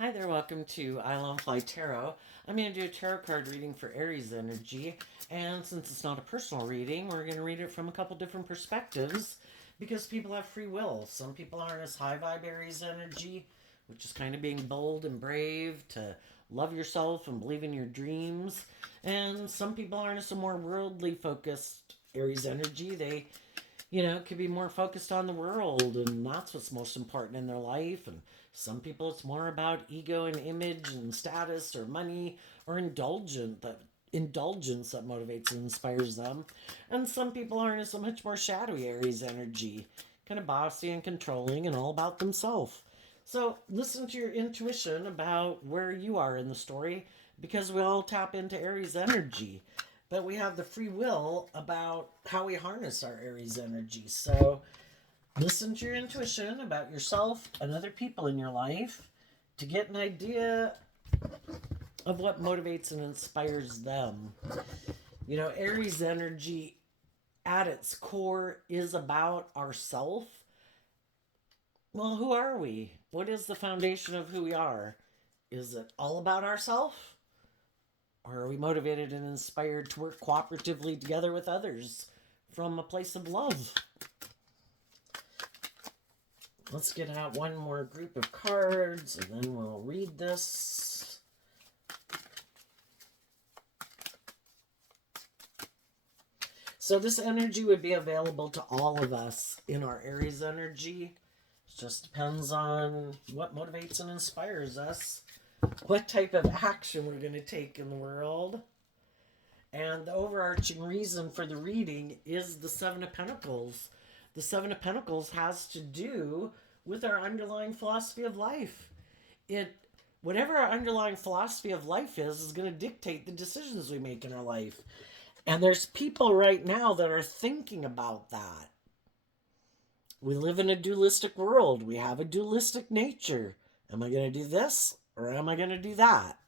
Hi there, welcome to Island Fly Tarot. I'm going to do a tarot card reading for Aries energy, and since it's not a personal reading, we're going to read it from a couple different perspectives because people have free will. Some people aren't as high vibe Aries energy, which is kind of being bold and brave to love yourself and believe in your dreams, and some people aren't as a more worldly focused Aries energy. They could be more focused on the world, and that's what's most important in their life. And some people, it's more about ego and image and status or money or indulgence that motivates and inspires them. And some people aren't as much more shadowy Aries energy, kind of bossy and controlling and all about themselves. So listen to your intuition about where you are in the story because we all tap into Aries energy, but we have the free will about how we harness our Aries energy. So listen to your intuition about yourself and other people in your life to get an idea of what motivates and inspires them. Aries energy at its core is about ourself. Well, who are we? What is the foundation of who we are? Is it all about ourself? Or are we motivated and inspired to work cooperatively together with others from a place of love? Let's get out one more group of cards and then we'll read this. So this energy would be available to all of us in our Aries energy. It just depends on what motivates and inspires us, what type of action we're going to take in the world. And the overarching reason for the reading is the Seven of Pentacles. The Seven of Pentacles has to do with our underlying philosophy of life. Whatever our underlying philosophy of life is going to dictate the decisions we make in our life. And there's people right now that are thinking about that. We live in a dualistic world. We have a dualistic nature. Am I going to do this or am I going to do that?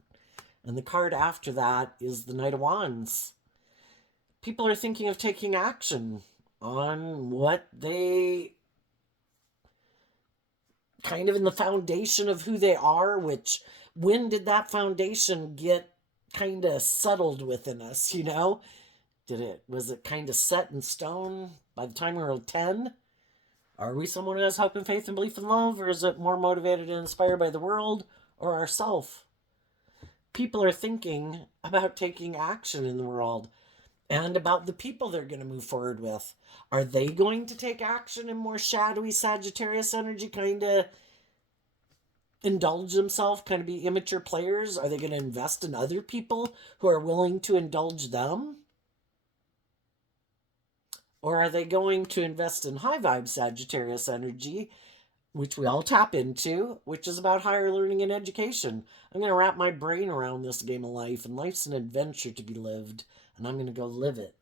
And the card after that is the Knight of Wands. People are thinking of taking action on what they kind of in the foundation of who they are, which when did that foundation get kind of settled within us, was it kind of set in stone by the time we were 10? Are we someone who has hope and faith and belief in love, or is it more motivated and inspired by the world or ourself? People are thinking about taking action in the world and about the people they're going to move forward with. Are they going to take action in more shadowy Sagittarius energy, kind of indulge themselves, kind of be immature players? Are they going to invest in other people who are willing to indulge them? Or are they going to invest in high vibe Sagittarius energy, which we all tap into, which is about higher learning and education? I'm going to wrap my brain around this game of life, and life's an adventure to be lived, and I'm going to go live it.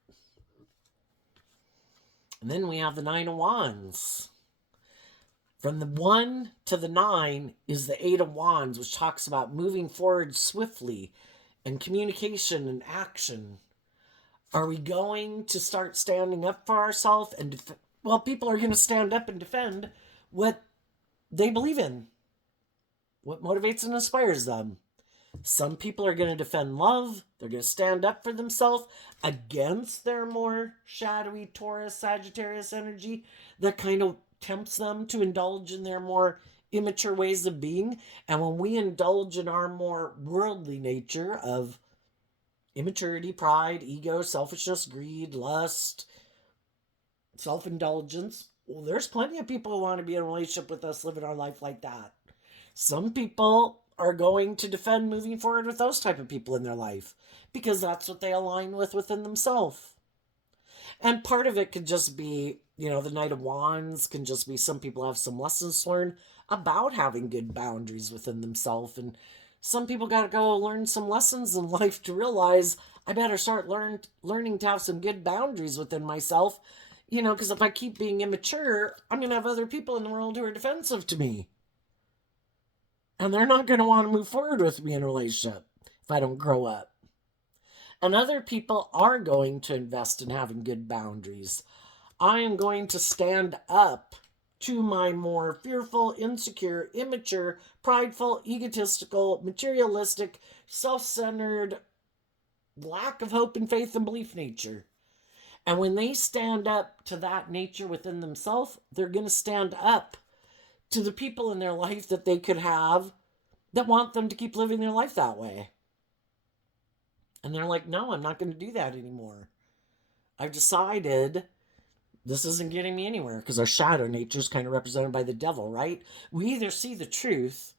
And then we have the Nine of Wands. From the 1 to the 9 is the Eight of Wands, which talks about moving forward swiftly and communication and action. Are we going to start standing up for ourselves? People are going to stand up and defend what they believe in, what motivates and inspires them. Some people are going to defend love. They're going to stand up for themselves against their more shadowy Taurus, Sagittarius energy that kind of tempts them to indulge in their more immature ways of being. And when we indulge in our more worldly nature of immaturity, pride, ego, selfishness, greed, lust, self-indulgence, well, there's plenty of people who want to be in a relationship with us living our life like that. Some people are going to defend moving forward with those type of people in their life because that's what they align with within themselves. And part of it could just be, the Knight of Wands can just be some people have some lessons to learn about having good boundaries within themselves. And some people got to go learn some lessons in life to realize I better start learning to have some good boundaries within myself, because if I keep being immature, I'm going to have other people in the world who are defensive to me. And they're not going to want to move forward with me in a relationship if I don't grow up. And other people are going to invest in having good boundaries. I am going to stand up to my more fearful, insecure, immature, prideful, egotistical, materialistic, self centered, lack of hope and faith and belief nature. And when they stand up to that nature within themselves, they're going to stand up to the people in their life that they could have that want them to keep living their life that way. And they're like, no, I'm not going to do that anymore. I've decided this isn't getting me anywhere, because our shadow nature is kind of represented by the devil, right? We either see the truth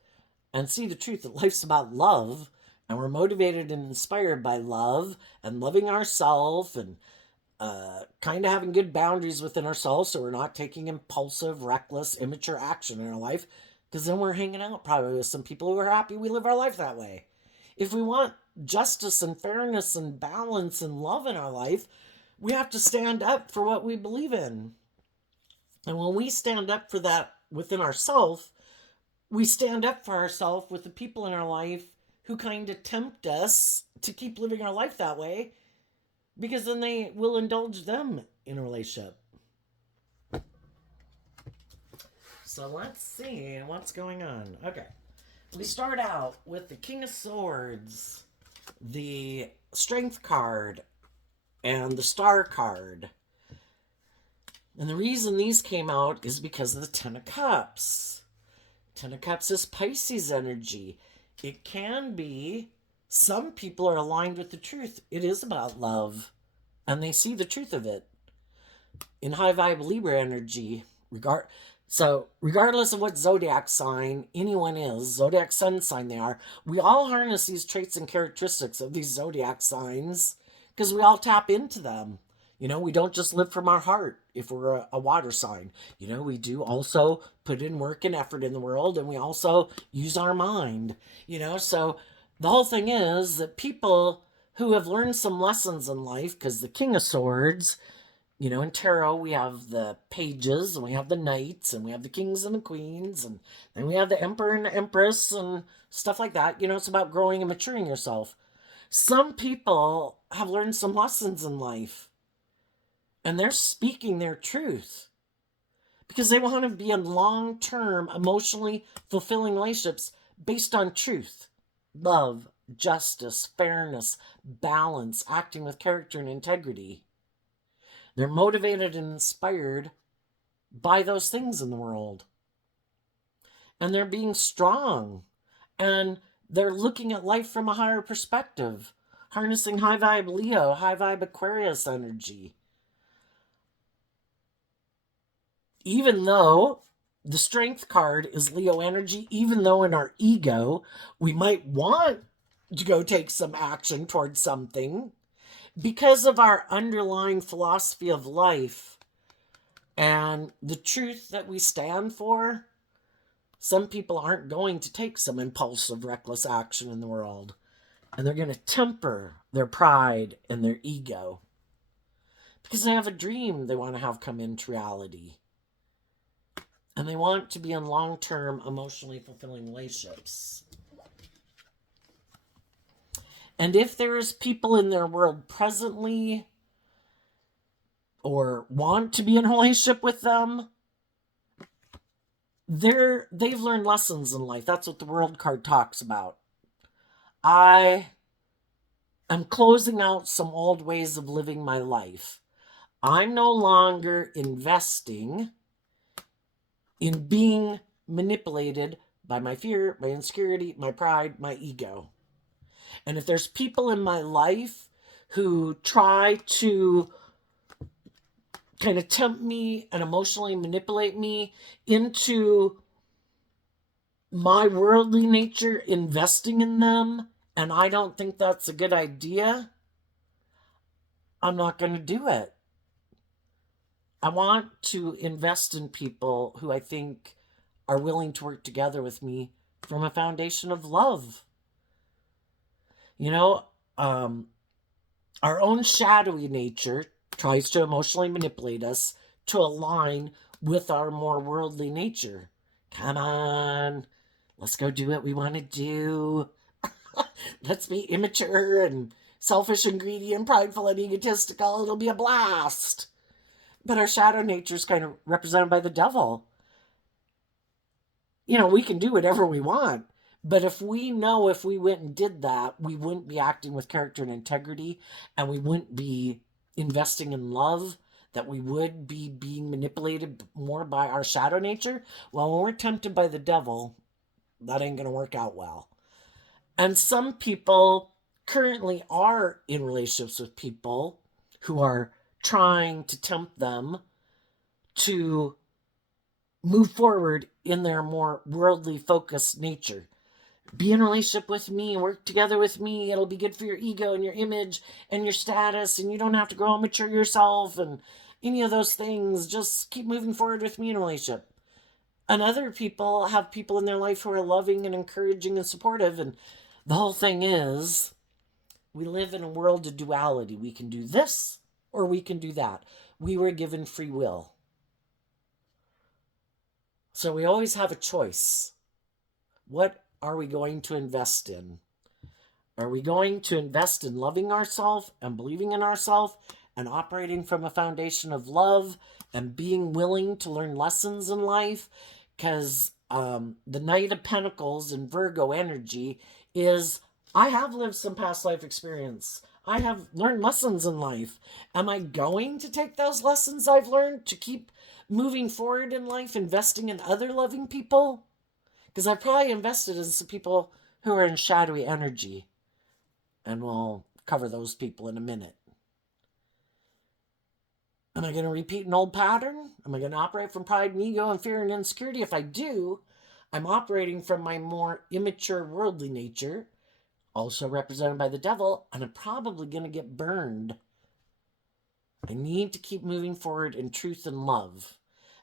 and see the truth that life's about love, and we're motivated and inspired by love and loving ourselves and kind of having good boundaries within ourselves, so we're not taking impulsive, reckless, immature action in our life, because then we're hanging out probably with some people who are happy we live our life that way. If we want justice and fairness and balance and love in our life, we have to stand up for what we believe in. And when we stand up for that within ourselves, we stand up for ourselves with the people in our life who kind of tempt us to keep living our life that way, because then they will indulge them in a relationship. So let's see what's going on. Okay. We start out with the King of Swords, the Strength card, and the Star card. And the reason these came out is because of the Ten of Cups. Ten of Cups is Pisces energy. It can be, some people are aligned with the truth. It is about love, and they see the truth of it. In high vibe Libra energy, regardless of what zodiac sign anyone is, zodiac sun sign they are, we all harness these traits and characteristics of these zodiac signs because we all tap into them. We don't just live from our heart if we're a water sign. We do also put in work and effort in the world, and we also use our mind. So the whole thing is that people who have learned some lessons in life, because the King of Swords, in tarot, we have the pages, and we have the knights, and we have the kings and the queens, and then we have the emperor and the empress, and stuff like that. It's about growing and maturing yourself. Some people have learned some lessons in life, and they're speaking their truth because they want to be in long-term, emotionally fulfilling relationships based on truth, love, justice, fairness, balance, acting with character and integrity. They're motivated and inspired by those things in the world. And they're being strong. And they're looking at life from a higher perspective, harnessing high vibe Leo, high vibe Aquarius energy. Even though the Strength card is Leo energy, even though in our ego we might want to go take some action towards something, because of our underlying philosophy of life and the truth that we stand for, some people aren't going to take some impulsive, reckless action in the world. And they're going to temper their pride and their ego because they have a dream they want to have come into reality. And they want to be in long-term, emotionally fulfilling relationships. And if there is people in their world presently or want to be in a relationship with them, they've learned lessons in life. That's what the World card talks about. I am closing out some old ways of living my life. I'm no longer investing in being manipulated by my fear, my insecurity, my pride, my ego. And if there's people in my life who try to kind of tempt me and emotionally manipulate me into my worldly nature, investing in them, and I don't think that's a good idea, I'm not going to do it. I want to invest in people who I think are willing to work together with me from a foundation of love. Our own shadowy nature tries to emotionally manipulate us to align with our more worldly nature. Come on, let's go do what we want to do. Let's be immature and selfish and greedy and prideful and egotistical. It'll be a blast. But our shadow nature is kind of represented by the devil. we can do whatever we want. But if we know if we went and did that, we wouldn't be acting with character and integrity, and we wouldn't be investing in love, that we would be being manipulated more by our shadow nature. Well, when we're tempted by the devil, that ain't going to work out well. And some people currently are in relationships with people who are trying to tempt them to move forward in their more worldly focused nature. Be in a relationship with me, work together with me. It'll be good for your ego and your image and your status, and you don't have to grow and mature yourself and any of those things. Just keep moving forward with me in a relationship. And other people have people in their life who are loving and encouraging and supportive. And the whole thing is, we live in a world of duality. We can do this or we can do that. We were given free will. So we always have a choice. What are we going to invest in? Are we going to invest in loving ourselves and believing in ourselves and operating from a foundation of love and being willing to learn lessons in life? Because the Knight of Pentacles in Virgo energy is, I have lived some past life experience. I have learned lessons in life. Am I going to take those lessons I've learned to keep moving forward in life, investing in other loving people? Because I probably invested in some people who are in shadowy energy. And we'll cover those people in a minute. Am I going to repeat an old pattern? Am I going to operate from pride and ego and fear and insecurity? If I do, I'm operating from my more immature worldly nature, also represented by the devil, and I'm probably going to get burned. I need to keep moving forward in truth and love.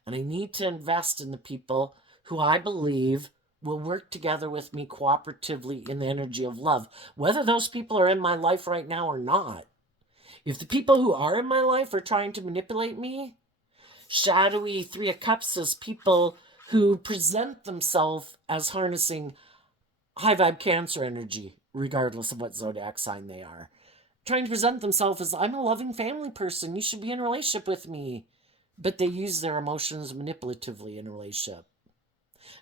And I need to invest in the people who I believe will work together with me cooperatively in the energy of love, whether those people are in my life right now or not. If the people who are in my life are trying to manipulate me, shadowy Three of Cups is people who present themselves as harnessing high vibe Cancer energy, regardless of what zodiac sign they are. Trying to present themselves as, I'm a loving family person, you should be in a relationship with me. But they use their emotions manipulatively in a relationship.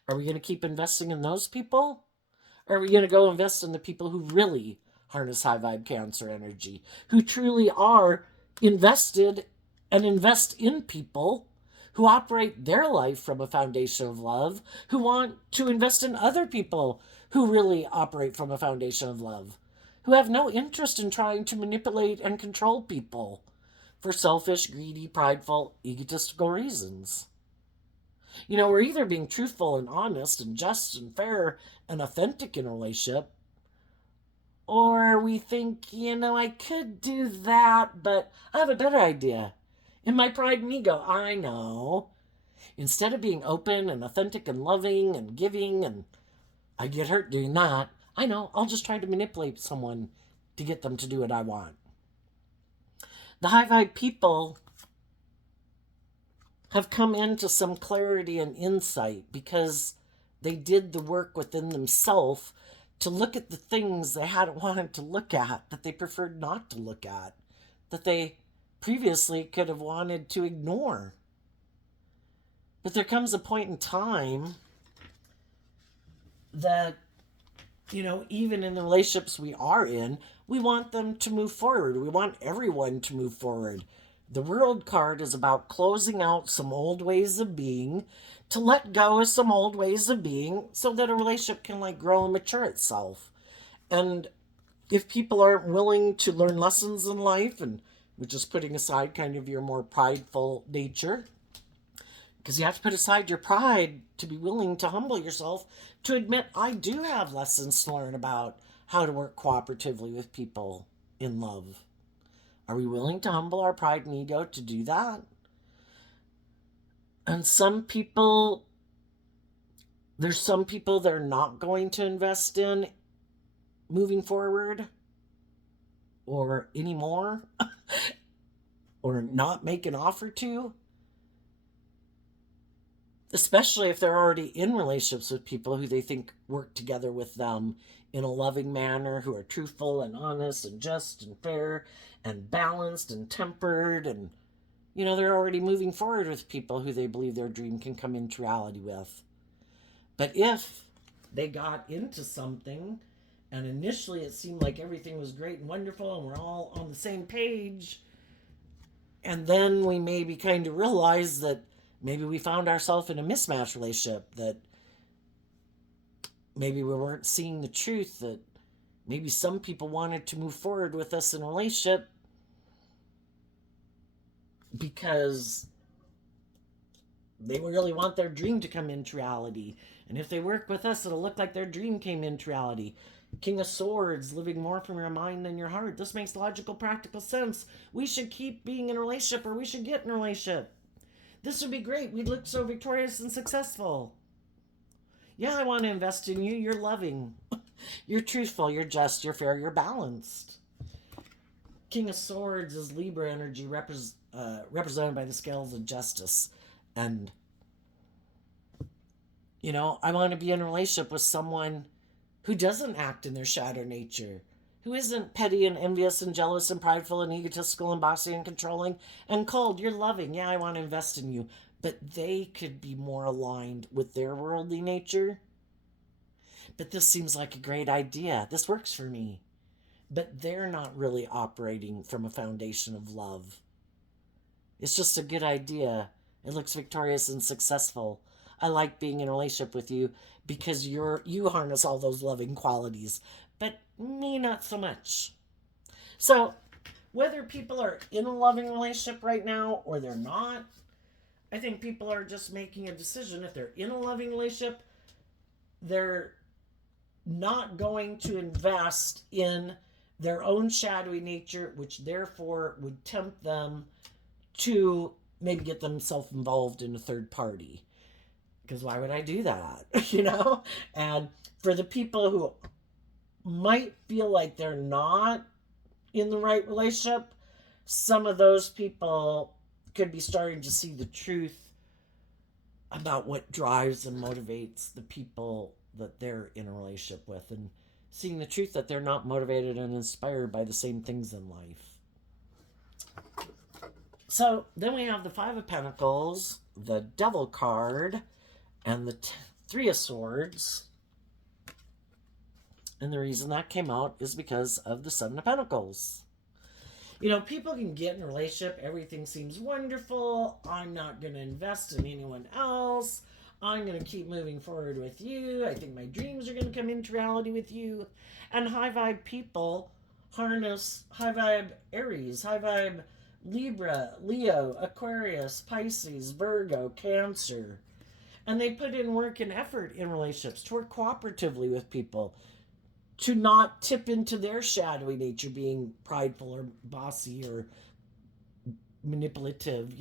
Are we going to keep investing in those people? Or are we going to go invest in the people who really harness high vibe Cancer energy, who truly are invested and invest in people who operate their life from a foundation of love, who want to invest in other people who really operate from a foundation of love, who have no interest in trying to manipulate and control people for selfish, greedy, prideful, egotistical reasons. We're either being truthful and honest and just and fair and authentic in a relationship, or we think, I could do that, but I have a better idea. In my pride and ego, I know. Instead of being open and authentic and loving and giving, and I get hurt doing that, I know, I'll just try to manipulate someone to get them to do what I want. The high vibe people have come into some clarity and insight because they did the work within themselves to look at the things they hadn't wanted to look at, that they preferred not to look at, that they previously could have wanted to ignore. But there comes a point in time that, even in the relationships we are in, we want them to move forward. We want everyone to move forward. The World card is about closing out some old ways of being, to let go of some old ways of being so that a relationship can grow and mature itself. And if people aren't willing to learn lessons in life, and which is putting aside kind of your more prideful nature, because you have to put aside your pride to be willing to humble yourself, to admit, I do have lessons to learn about how to work cooperatively with people in love. Are we willing to humble our pride and ego to do that? And there's some people that are not going to invest in moving forward or anymore or not make an offer to, especially if they're already in relationships with people who they think work together with them in a loving manner, who are truthful and honest and just and fair and balanced and tempered, and they're already moving forward with people who they believe their dream can come into reality with. But if they got into something and initially it seemed like everything was great and wonderful and we're all on the same page, and then we maybe kind of realize that maybe we found ourselves in a mismatched relationship, that maybe we weren't seeing the truth, that maybe some people wanted to move forward with us in a relationship because they really want their dream to come into reality. And if they work with us, it'll look like their dream came into reality. King of Swords, living more from your mind than your heart. This makes logical, practical sense. We should keep being in a relationship, or we should get in a relationship. This would be great. We'd look so victorious and successful. Yeah, I want to invest in you. You're loving. You're truthful. You're just. You're fair. You're balanced. King of Swords is Libra energy, represented by the scales of justice. And, I want to be in a relationship with someone who doesn't act in their shadow nature, who isn't petty and envious and jealous and prideful and egotistical and bossy and controlling and cold. You're loving. Yeah, I want to invest in you. But they could be more aligned with their worldly nature. But this seems like a great idea. This works for me. But they're not really operating from a foundation of love. It's just a good idea. It looks victorious and successful. I like being in a relationship with you because you harness all those loving qualities, but me not so much. So, whether people are in a loving relationship right now or they're not, I think people are just making a decision. If they're in a loving relationship, they're not going to invest in their own shadowy nature, which therefore would tempt them to maybe get themselves involved in a third party. Because why would I do that? And for the people who might feel like they're not in the right relationship, some of those people could be starting to see the truth about what drives and motivates the people that they're in a relationship with, and seeing the truth that they're not motivated and inspired by the same things in life. So then we have the Five of Pentacles, the Devil card, and the Three of Swords. And the reason that came out is because of the Seven of Pentacles. People can get in a relationship. Everything seems wonderful. I'm not going to invest in anyone else. I'm going to keep moving forward with you. I think my dreams are going to come into reality with you. And high vibe people harness high vibe Aries, high vibe Libra, Leo, Aquarius, Pisces, Virgo, Cancer. And they put in work and effort in relationships to work cooperatively with people, to not tip into their shadowy nature, being prideful or bossy or manipulative.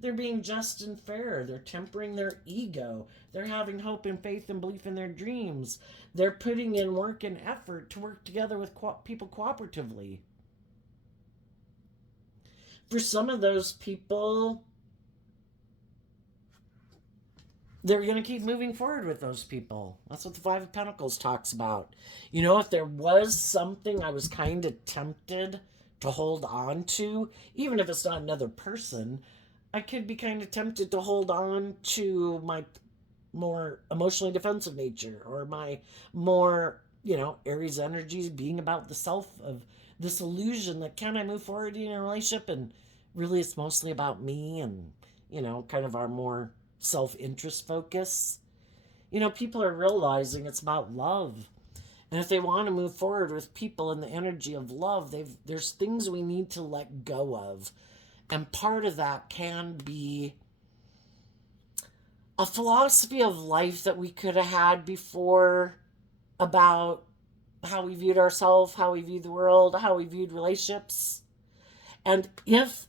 They're being just and fair. They're tempering their ego. They're having hope and faith and belief in their dreams. They're putting in work and effort to work together with people cooperatively. For some of those people, they're going to keep moving forward with those people. That's what the Five of Pentacles talks about. If there was something I was kind of tempted to hold on to, even if it's not another person, I could be kind of tempted to hold on to my more emotionally defensive nature, or my more, Aries energies being about the self, of this illusion that can I move forward in a relationship, and really it's mostly about me and, kind of our more self-interest focus. People are realizing it's about love. And if they want to move forward with people in the energy of love, there's things we need to let go of. And part of that can be a philosophy of life that we could have had before, about how we viewed ourselves, how we viewed the world, how we viewed relationships. And if,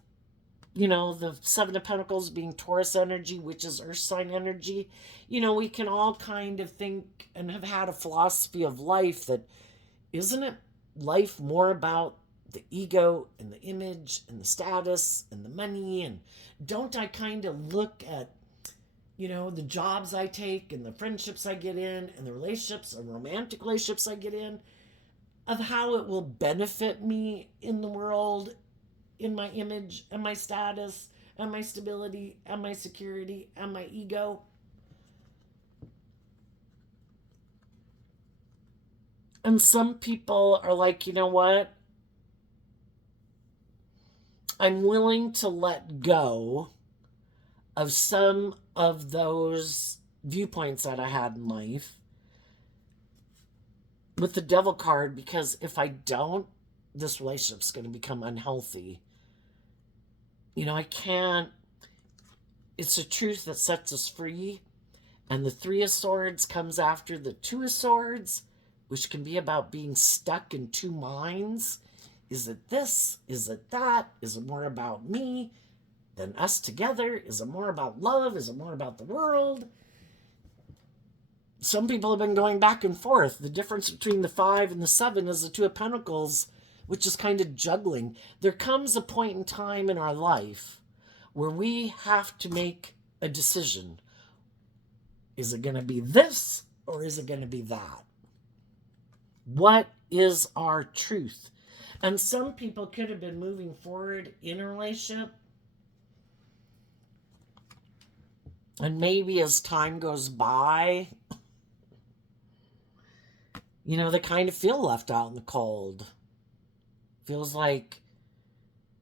the Seven of Pentacles being Taurus energy, which is Earth sign energy, we can all kind of think and have had a philosophy of life that, isn't it life more about the ego and the image and the status and the money? And don't I kind of look at, the jobs I take and the friendships I get in and the relationships and romantic relationships I get in, of how it will benefit me in the world, in my image and my status and my stability and my security and my ego? And some people are like, you know what? I'm willing to let go of some of those viewpoints that I had in life with the devil card, because if I don't, this relationship's going to become unhealthy. I can't. It's a truth that sets us free. And the Three of Swords comes after the Two of Swords, which can be about being stuck in two minds. Is it this? Is it that? Is it more about me than us together? Is it more about love? Is it more about the world? Some people have been going back and forth. The difference between the 5 and the 7 is the Two of Pentacles, which is kind of juggling. There comes a point in time in our life where we have to make a decision. Is it going to be this or is it going to be that? What is our truth? And some people could have been moving forward in a relationship, and maybe as time goes by, they kind of feel left out in the cold. Feels like,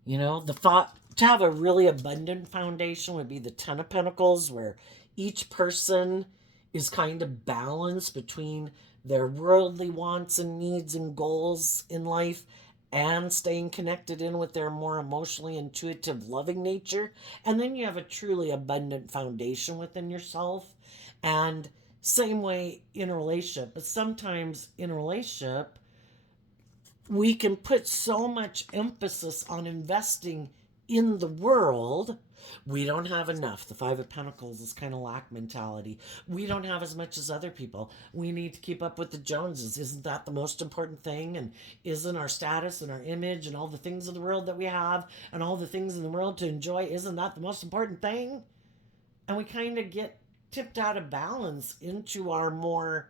the thought to have a really abundant foundation would be the Ten of Pentacles, where each person is kind of balanced between their worldly wants and needs and goals in life and staying connected in with their more emotionally intuitive, loving nature. And then you have a truly abundant foundation within yourself. And same way in a relationship. But sometimes in a relationship, we can put so much emphasis on investing in the world. We don't have enough. The Five of Pentacles is kind of lack mentality. We don't have as much as other people. We need to keep up with the Joneses. Isn't that the most important thing? And isn't our status and our image and all the things of the world that we have and all the things in the world to enjoy, isn't that the most important thing? And we kind of get tipped out of balance into our more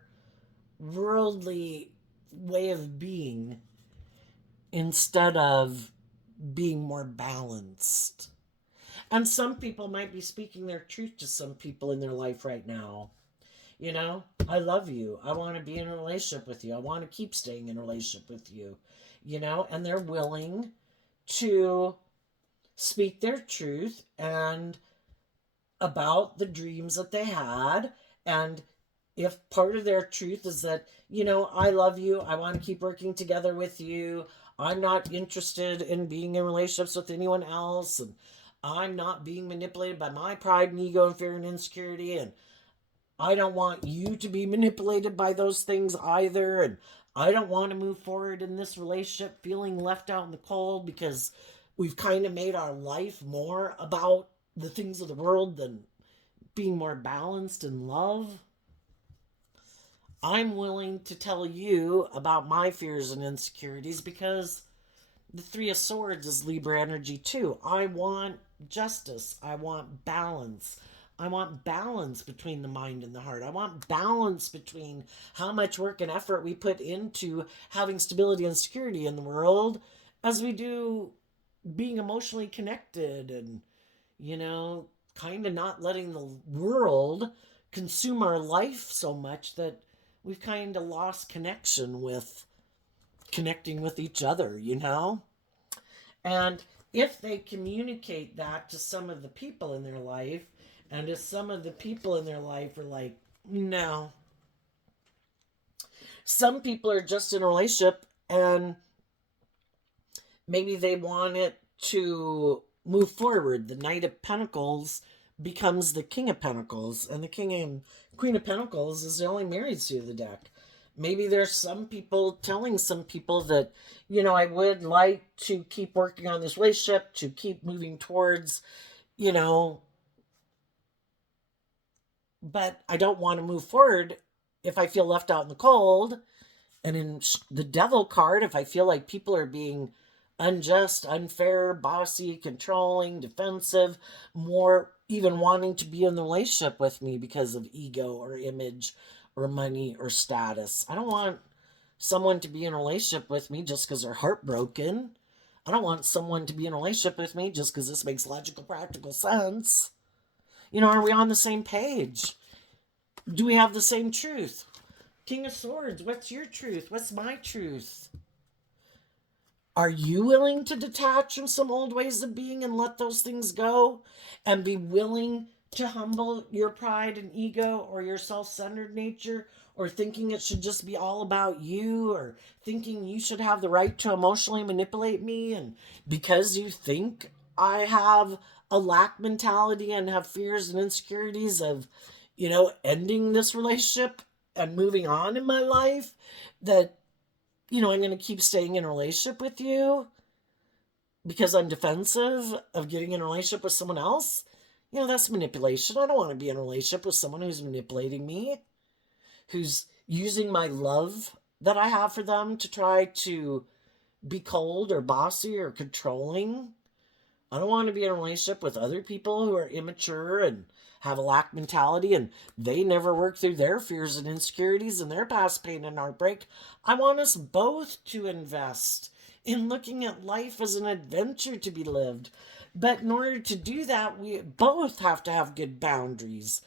worldly way of being instead of being more balanced. And some people might be speaking their truth to some people in their life right now. I love you. I want to be in a relationship with you. I want to keep staying in a relationship with you. And they're willing to speak their truth and about the dreams that they had. And if part of their truth is that, I love you, I want to keep working together with you, I'm not interested in being in relationships with anyone else, and I'm not being manipulated by my pride and ego and fear and insecurity, and I don't want you to be manipulated by those things either, and I don't want to move forward in this relationship feeling left out in the cold because we've kind of made our life more about the things of the world than being more balanced in love. I'm willing to tell you about my fears and insecurities because the Three of Swords is Libra energy too. I want justice. I want balance. I want balance between the mind and the heart. I want balance between how much work and effort we put into having stability and security in the world as we do being emotionally connected and, kind of not letting the world consume our life so much that we've kind of lost connection with connecting with each other, And if they communicate that to some of the people in their life, and if some of the people in their life are like, no. Some people are just in a relationship and maybe they want it to move forward. The Knight of Pentacles becomes the King of Pentacles, and the King and Queen of Pentacles is the only married suit of the deck. Maybe there's some people telling some people that, I would like to keep working on this relationship, to keep moving towards, but I don't want to move forward if I feel left out in the cold. And in the Devil card, if I feel like people are being unjust, unfair, bossy, controlling, defensive, more even wanting to be in the relationship with me because of ego or image or money or status. I don't want someone to be in a relationship with me just because they're heartbroken. I don't want someone to be in a relationship with me just because this makes logical, practical sense. Are we on the same page? Do we have the same truth? King of Swords, what's your truth? What's my truth? Are you willing to detach from some old ways of being and let those things go and be willing to humble your pride and ego or your self centered nature or thinking it should just be all about you or thinking you should have the right to emotionally manipulate me? And because you think I have a lack mentality and have fears and insecurities of, ending this relationship and moving on in my life, that I'm going to keep staying in a relationship with you because I'm defensive of getting in a relationship with someone else. That's manipulation. I don't want to be in a relationship with someone who's manipulating me, who's using my love that I have for them to try to be cold or bossy or controlling. I don't want to be in a relationship with other people who are immature and have a lack mentality and they never work through their fears and insecurities and their past pain and heartbreak. I want us both to invest in looking at life as an adventure to be lived. But in order to do that, we both have to have good boundaries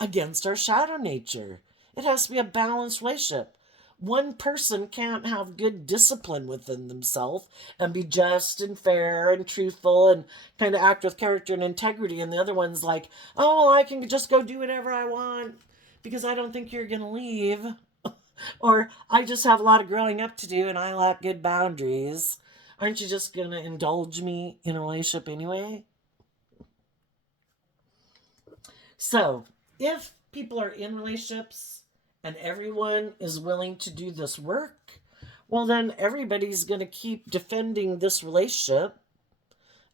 against our shadow nature. It has to be a balanced relationship. One person can't have good discipline within themselves and be just and fair and truthful and kind of act with character and integrity. And the other one's like, oh, well, I can just go do whatever I want because I don't think you're going to leave. Or I just have a lot of growing up to do and I lack good boundaries. Aren't you just going to indulge me in a relationship anyway? So, if people are in relationships and everyone is willing to do this work, well, then everybody's going to keep defending this relationship.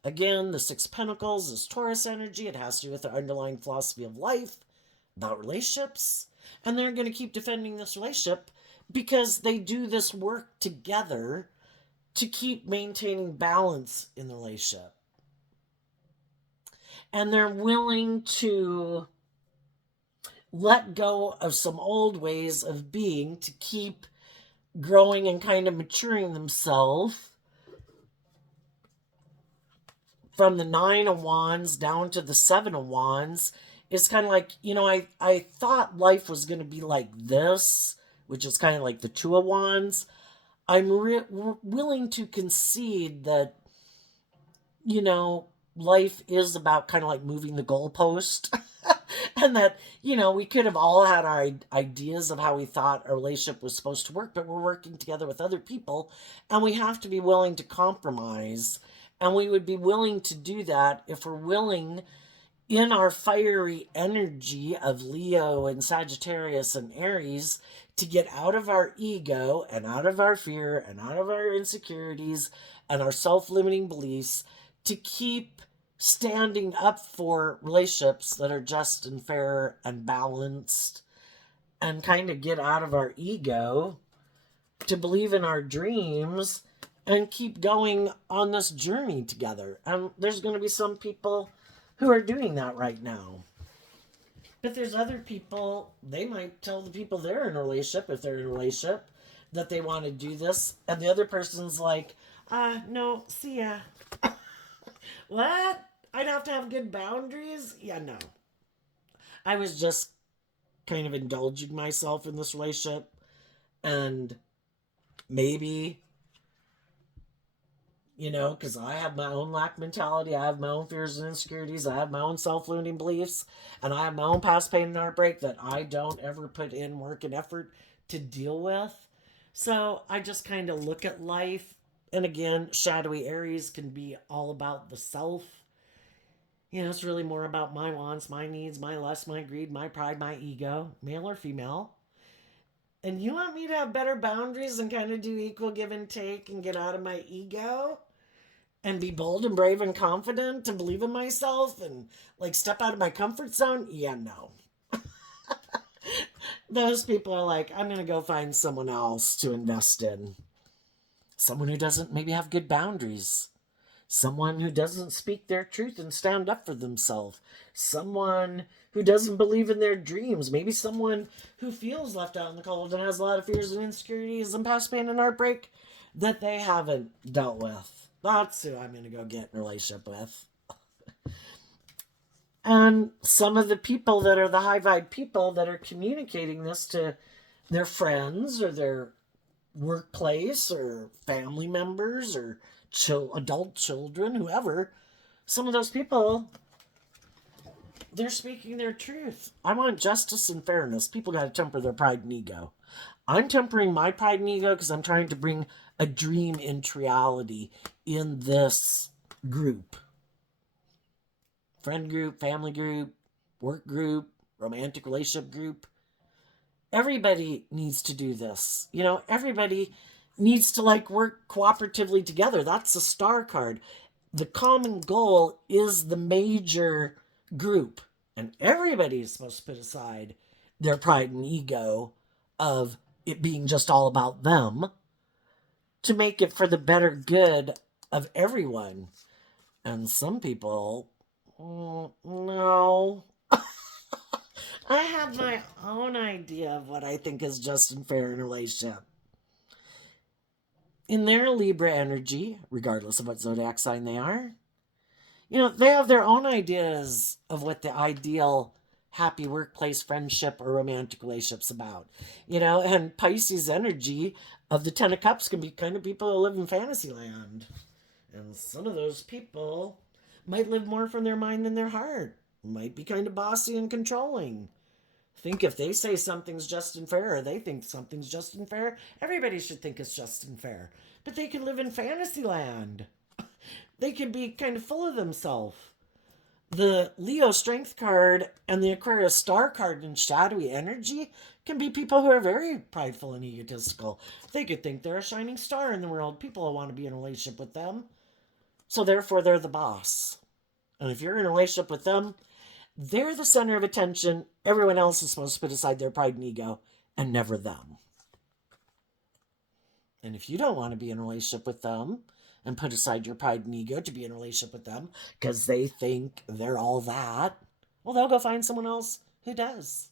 Again, the Six of Pentacles is Taurus energy. It has to do with the underlying philosophy of life, about relationships. And they're going to keep defending this relationship because they do this work together to keep maintaining balance in the relationship. And they're willing to let go of some old ways of being to keep growing and kind of maturing themselves from the Nine of Wands down to the Seven of Wands. It's kind of like, I thought life was going to be like this, which is kind of like the Two of Wands. I'm willing to concede that, life is about kind of like moving the goalpost. And that, we could have all had our ideas of how we thought a relationship was supposed to work, but we're working together with other people and we have to be willing to compromise. And we would be willing to do that if we're willing in our fiery energy of Leo and Sagittarius and Aries to get out of our ego and out of our fear and out of our insecurities and our self-limiting beliefs to keep standing up for relationships that are just and fair and balanced and kind of get out of our ego to believe in our dreams and keep going on this journey together. And there's going to be some people who are doing that right now. But there's other people, they might tell the people they're in a relationship, if they're in a relationship, that they want to do this. And the other person's like, no, see ya. What? I'd have to have good boundaries? Yeah, no. I was just kind of indulging myself in this relationship. And maybe, because I have my own lack mentality. I have my own fears and insecurities. I have my own self-limiting beliefs. And I have my own past pain and heartbreak that I don't ever put in work and effort to deal with. So I just kind of look at life. And again, shadowy Aries can be all about the self. It's really more about my wants, my needs, my lust, my greed, my pride, my ego, male or female. And you want me to have better boundaries and kind of do equal give and take and get out of my ego and be bold and brave and confident and believe in myself and like step out of my comfort zone? Yeah, no. Those people are like, I'm going to go find someone else to invest in. Someone who doesn't maybe have good boundaries. Someone who doesn't speak their truth and stand up for themselves. Someone who doesn't believe in their dreams. Maybe someone who feels left out in the cold and has a lot of fears and insecurities and past pain and heartbreak that they haven't dealt with. That's who I'm going to go get in a relationship with. And some of the people that are the high vibe people that are communicating this to their friends or their workplace or family members or adult children, whoever, some of those people, they're speaking their truth. I want justice and fairness. People got to temper their pride and ego. I'm tempering my pride and ego because I'm trying to bring a dream into reality in this group. Friend group, family group, work group, romantic relationship group. Everybody needs to do this. Everybody needs to work cooperatively together. That's the star card. The common goal is the major group, and everybody is supposed to put aside their pride and ego of it being just all about them to make it for the better good of everyone. And some people, no. I have my own idea of what I think is just and fair in a relationship. In their Libra energy, regardless of what zodiac sign they are, they have their own ideas of what the ideal happy workplace friendship or romantic relationship's about. And Pisces energy of the Ten of Cups can be kind of people who live in fantasy land. And some of those people might live more from their mind than their heart. Might be kind of bossy and controlling. Think if they say something's just and fair, or they think something's just and fair, everybody should think it's just and fair. But they can live in fantasy land. They can be kind of full of themselves. The Leo strength card and the Aquarius star card in shadowy energy can be people who are very prideful and egotistical. They could think they're a shining star in the world. People will want to be in a relationship with them. So therefore, they're the boss. And if you're in a relationship with them, they're the center of attention. Everyone else is supposed to put aside their pride and ego, and never them. And if you don't want to be in a relationship with them and put aside your pride and ego to be in a relationship with them because they think they're all that, well, they'll go find someone else who does.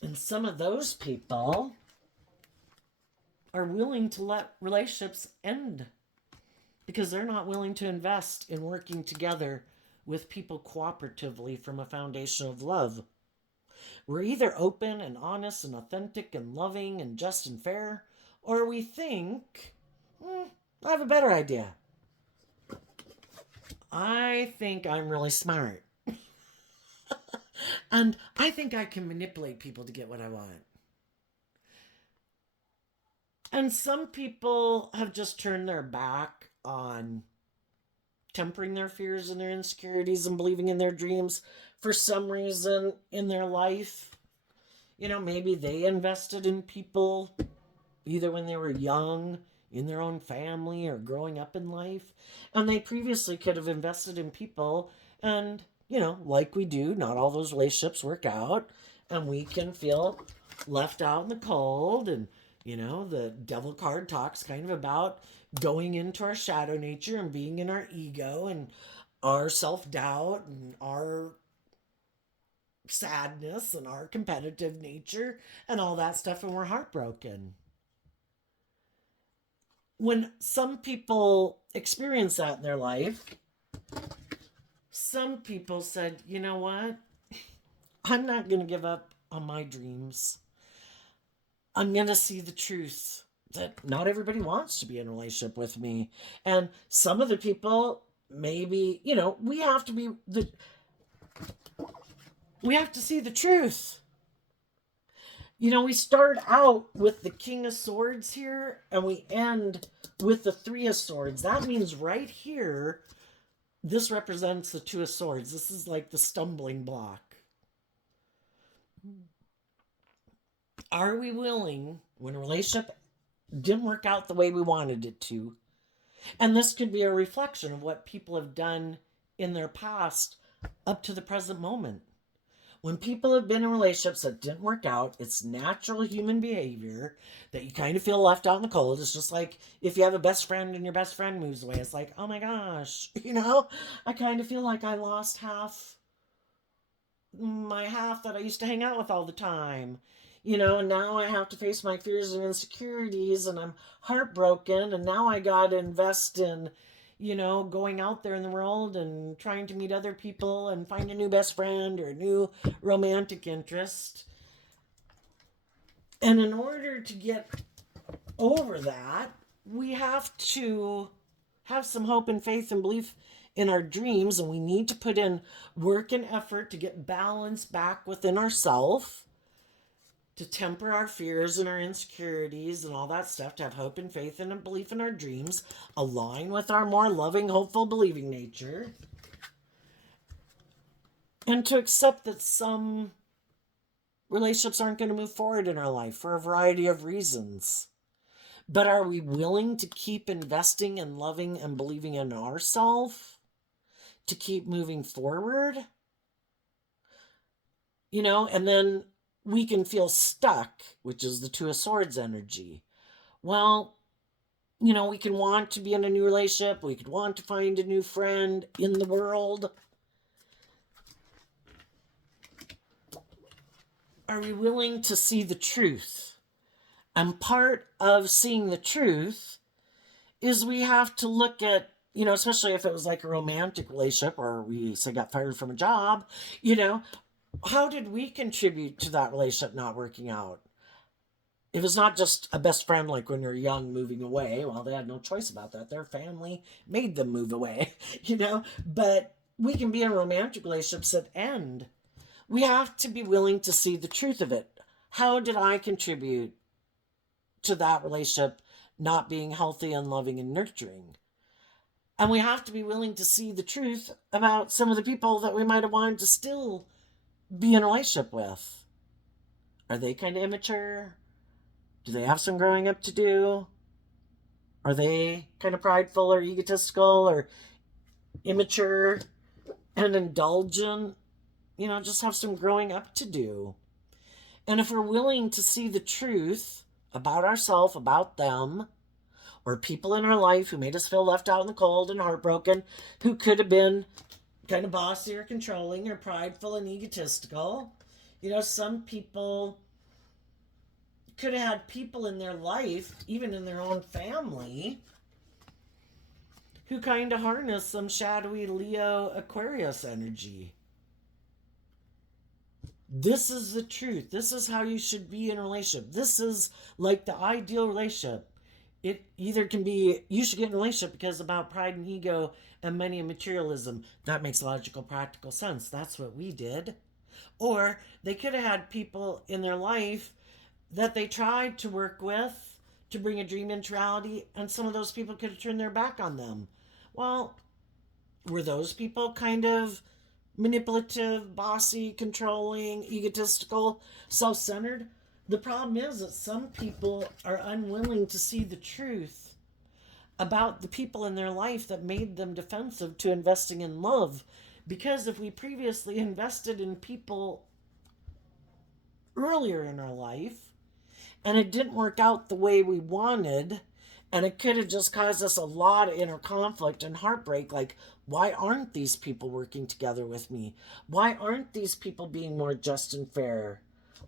And some of those people are willing to let relationships end because they're not willing to invest in working together with people cooperatively from a foundation of love. We're either open and honest and authentic and loving and just and fair, or we think, I have a better idea. I think I'm really smart. And I think I can manipulate people to get what I want. And some people have just turned their back on tempering their fears and their insecurities and believing in their dreams for some reason in their life. Maybe they invested in people either when they were young, in their own family, or growing up in life. And they previously could have invested in people. And, like we do, not all those relationships work out. And we can feel left out in the cold. And, the devil card talks kind of about going into our shadow nature and being in our ego and our self-doubt and our sadness and our competitive nature and all that stuff, and we're heartbroken. When some people experience that in their life, some people said, you know what? I'm not going to give up on my dreams. I'm going to see the truth that not everybody wants to be in a relationship with me. And some of the people, maybe, we have to see the truth. We start out with the King of Swords here, and we end with the Three of Swords. That means right here, this represents the Two of Swords. This is like the stumbling block. Are we willing, when a relationship didn't work out the way we wanted it to, and this could be a reflection of what people have done in their past up to the present moment. When people have been in relationships that didn't work out, it's natural human behavior that you kind of feel left out in the cold. It's just like if you have a best friend and your best friend moves away. It's like, oh my gosh, I kind of feel like I lost my half that I used to hang out with all the time. And now I have to face my fears and insecurities, and I'm heartbroken, and now I got to invest in, going out there in the world and trying to meet other people and find a new best friend or a new romantic interest. And in order to get over that, we have to have some hope and faith and belief in our dreams, and we need to put in work and effort to get balance back within ourselves, to temper our fears and our insecurities and all that stuff, to have hope and faith and a belief in our dreams, align with our more loving, hopeful, believing nature, and to accept that some relationships aren't going to move forward in our life for a variety of reasons. But are we willing to keep investing and loving and believing in ourselves to keep moving forward? And then we can feel stuck, which is the Two of Swords energy. Well, we can want to be in a new relationship. We could want to find a new friend in the world. Are we willing to see the truth? And part of seeing the truth is we have to look at, especially if it was like a romantic relationship or we say got fired from a job, how did we contribute to that relationship not working out? If it's not just a best friend, like when you're young, moving away, well, they had no choice about that. Their family made them move away, But we can be in romantic relationships that end. We have to be willing to see the truth of it. How did I contribute to that relationship not being healthy and loving and nurturing? And we have to be willing to see the truth about some of the people that we might have wanted to still be in a relationship with. Are they kind of immature? Do they have some growing up to do? Are they kind of prideful or egotistical or immature and indulgent? Just have some growing up to do. And if we're willing to see the truth about ourselves, about them, or people in our life who made us feel left out in the cold and heartbroken, who could have been kind of bossy or controlling or prideful and egotistical. Some people could have had people in their life, even in their own family, who kind of harness some shadowy Leo Aquarius energy. This is the truth. This is how you should be in a relationship. This is like the ideal relationship. It either can be you should get in a relationship because about pride and ego and money and materialism. That makes logical, practical sense. That's what we did. Or they could have had people in their life that they tried to work with to bring a dream into reality, and some of those people could have turned their back on them. Well, were those people kind of manipulative, bossy, controlling, egotistical, self-centered? The problem is that some people are unwilling to see the truth about the people in their life that made them defensive to investing in love. Because if we previously invested in people earlier in our life and it didn't work out the way we wanted, and it could have just caused us a lot of inner conflict and heartbreak, like, why aren't these people working together with me? Why aren't these people being more just and fair?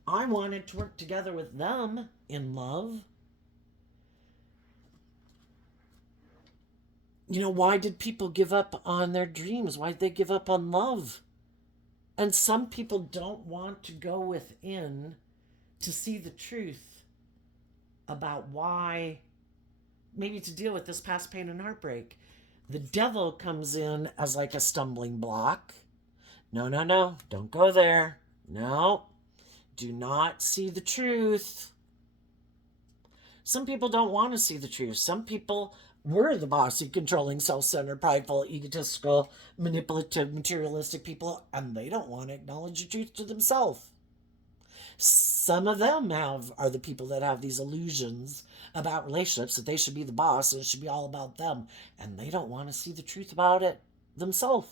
I wanted to work together with them in love. Why did people give up on their dreams? Why did they give up on love? And some people don't want to go within to see the truth about why, maybe to deal with this past pain and heartbreak. The devil comes in as like a stumbling block. No, no, no, don't go there. No, do not see the truth. Some people don't want to see the truth. Some people were the bossy, controlling, self-centered, prideful, egotistical, manipulative, materialistic people, and they don't want to acknowledge the truth to themselves. Some of them are the people that have these illusions about relationships, that they should be the boss and it should be all about them, and they don't want to see the truth about it themselves.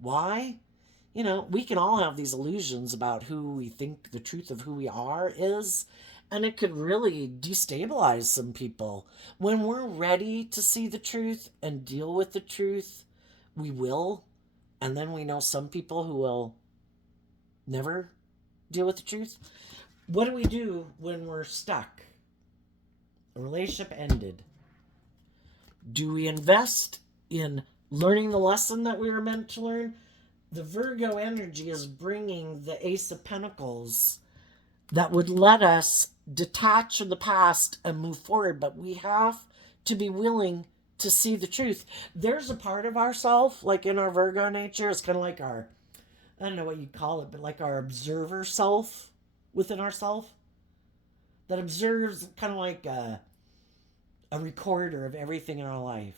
Why? We can all have these illusions about who we think the truth of who we are is, and it could really destabilize some people. When we're ready to see the truth and deal with the truth, we will. And then we know some people who will never deal with the truth. What do we do when we're stuck? A relationship ended. Do we invest in learning the lesson that we were meant to learn. The Virgo energy is bringing the Ace of Pentacles that would let us detach from the past and move forward, but we have to be willing to see the truth. There's a part of ourself, like in our Virgo nature, it's kind of like our, I don't know what you'd call it, but like our observer self within ourself that observes, kind of like a recorder of everything in our life.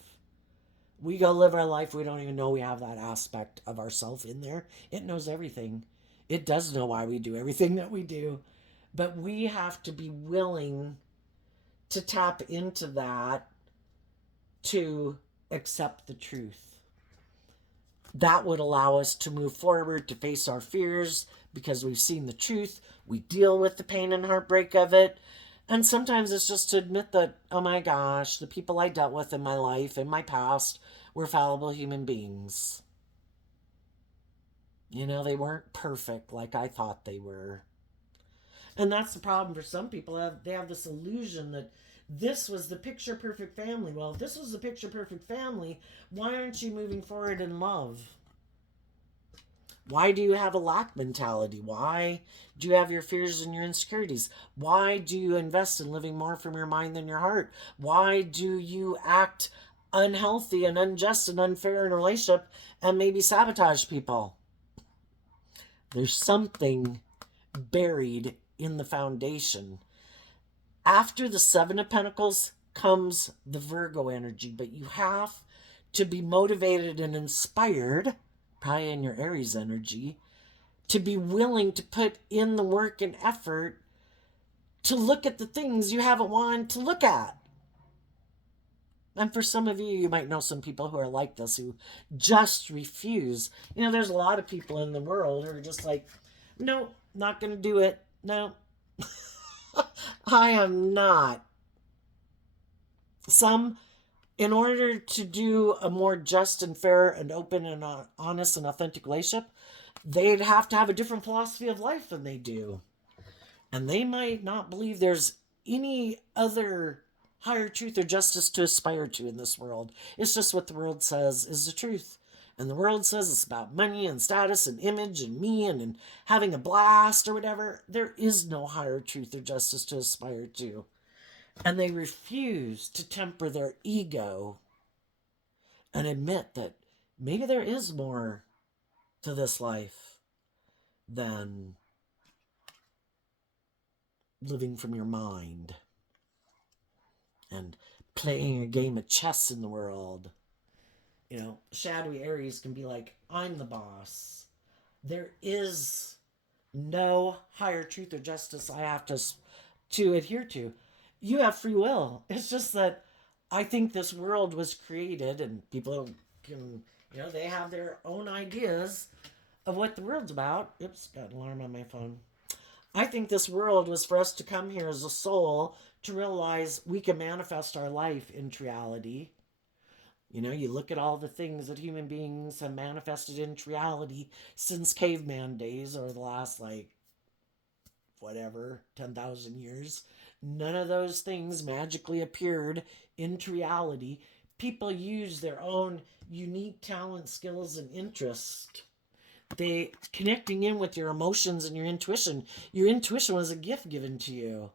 We go live our life, we don't even know we have that aspect of ourself in there. It knows everything. It does know why we do everything that we do. But we have to be willing to tap into that to accept the truth. That would allow us to move forward, to face our fears because we've seen the truth. We deal with the pain and heartbreak of it. And sometimes it's just to admit that, oh my gosh, the people I dealt with in my life, in my past, were fallible human beings. You know, they weren't perfect like I thought they were. And that's the problem for some people. They have this illusion that this was the picture perfect family. Well, if this was the picture perfect family, why aren't you moving forward in love? Why do you have a lack mentality? Why do you have your fears and your insecurities? Why do you invest in living more from your mind than your heart? Why do you act unhealthy and unjust and unfair in a relationship and maybe sabotage people? There's something buried in the foundation. After the Seven of Pentacles comes the Virgo energy, but you have to be motivated and inspired, probably in your Aries energy, to be willing to put in the work and effort to look at the things you haven't wanted to look at. And for some of you, you might know some people who are like this, who just refuse. You know, there's a lot of people in the world who are just like, no, not going to do it. No, I am not. Some, in order to do a more just and fair and open and honest and authentic relationship, they'd have to have a different philosophy of life than they do. And they might not believe there's any other higher truth or justice to aspire to in this world. It's just what the world says is the truth. And the world says it's about money and status and image and me and having a blast or whatever. There is no higher truth or justice to aspire to. And they refuse to temper their ego and admit that maybe there is more to this life than living from your mind and playing a game of chess in the world. You know, shadowy Aries can be like, I'm the boss. There is no higher truth or justice I have to adhere to. You have free will. It's just that I think this world was created and people can, you know, they have their own ideas of what the world's about. Oops, got an alarm on my phone. I think this world was for us to come here as a soul to realize we can manifest our life into reality. You know, you look at all the things that human beings have manifested into reality since caveman days or the last, like, whatever, 10,000 years. None of those things magically appeared into reality. People use their own unique talent, skills, and interests. They connecting in with your emotions and your intuition. Your intuition was a gift given to you.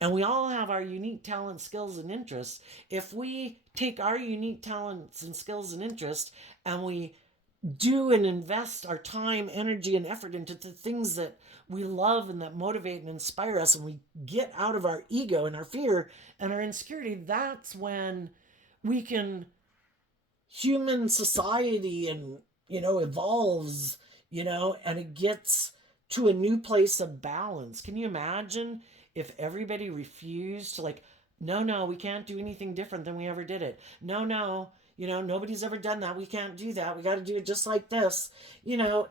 And we all have our unique talents, skills, and interests. If we take our unique talents and skills and interests and we do and invest our time, energy, and effort into the things that we love and that motivate and inspire us, and we get out of our ego and our fear and our insecurity, that's when we can, human society and, you know, evolves, you know, and it gets to a new place of balance. Can you imagine if everybody refused to, like, no, no, we can't do anything different than we ever did it. No, no, you know, nobody's ever done that. We can't do that. We got to do it just like this. You know,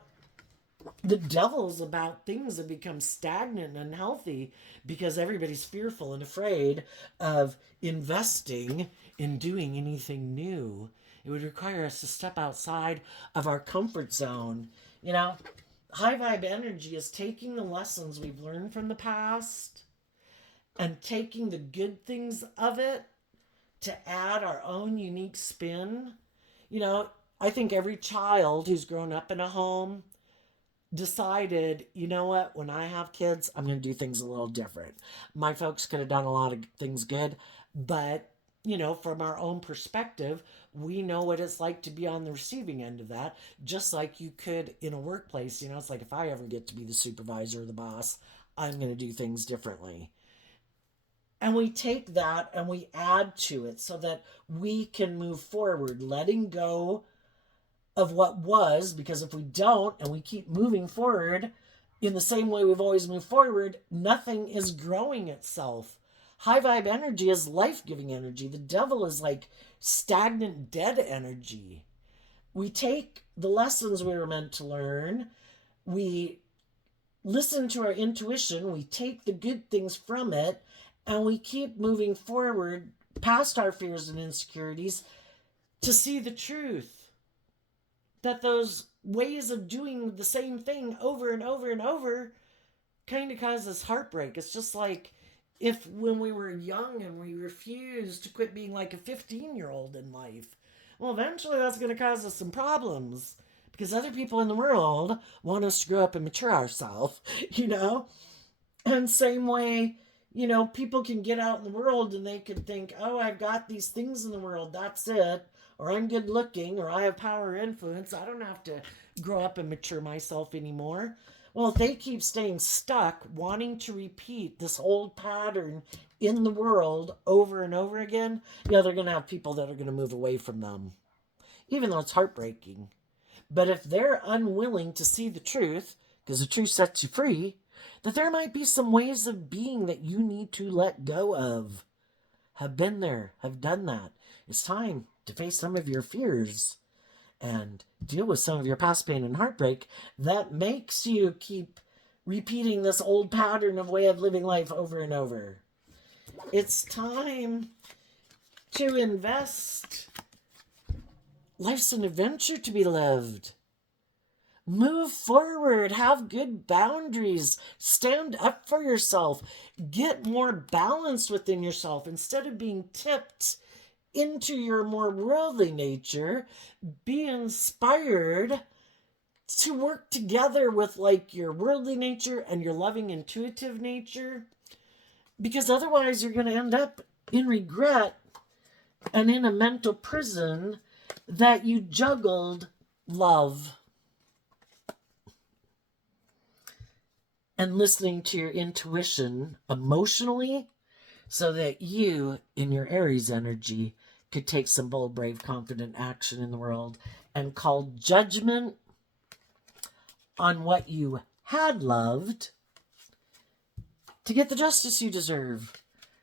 the devil's about things that become stagnant and unhealthy because everybody's fearful and afraid of investing in doing anything new. It would require us to step outside of our comfort zone. You know, high vibe energy is taking the lessons we've learned from the past and taking the good things of it to add our own unique spin. You know, I think every child who's grown up in a home decided, you know what, when I have kids, I'm going to do things a little different. My folks could have done a lot of things good, but, you know, from our own perspective, we know what it's like to be on the receiving end of that, just like you could in a workplace. You know, it's like if I ever get to be the supervisor or the boss, I'm going to do things differently. And we take that and we add to it so that we can move forward, letting go of what was, because if we don't and we keep moving forward in the same way we've always moved forward, nothing is growing itself. High vibe energy is life giving energy. The devil is like stagnant, dead energy. We take the lessons we were meant to learn, we listen to our intuition, we take the good things from it, and we keep moving forward past our fears and insecurities to see the truth that those ways of doing the same thing over and over and over kind of causes heartbreak. It's just like if when we were young and we refused to quit being like a 15-year-old in life. Well, eventually that's going to cause us some problems because other people in the world want us to grow up and mature ourselves, you know? And same way, you know, people can get out in the world and they can think, oh, I've got these things in the world, that's it. Or I'm good looking, or I have power or influence. I don't have to grow up and mature myself anymore. Well, if they keep staying stuck, wanting to repeat this old pattern in the world over and over again, yeah, they're going to have people that are going to move away from them, even though it's heartbreaking. But if they're unwilling to see the truth, because the truth sets you free, that there might be some ways of being that you need to let go of. Have been there, have done that. It's time to face some of your fears and deal with some of your past pain and heartbreak that makes you keep repeating this old pattern of way of living life over and over. It's time to invest. Life's an adventure to be lived. Move forward, have good boundaries, stand up for yourself, get more balanced within yourself instead of being tipped into your more worldly nature. Be inspired to work together with like your worldly nature and your loving intuitive nature, because otherwise you're going to end up in regret and in a mental prison that you juggled love and listening to your intuition emotionally so that you, in your Aries energy, could take some bold, brave, confident action in the world and call judgment on what you had loved to get the justice you deserve,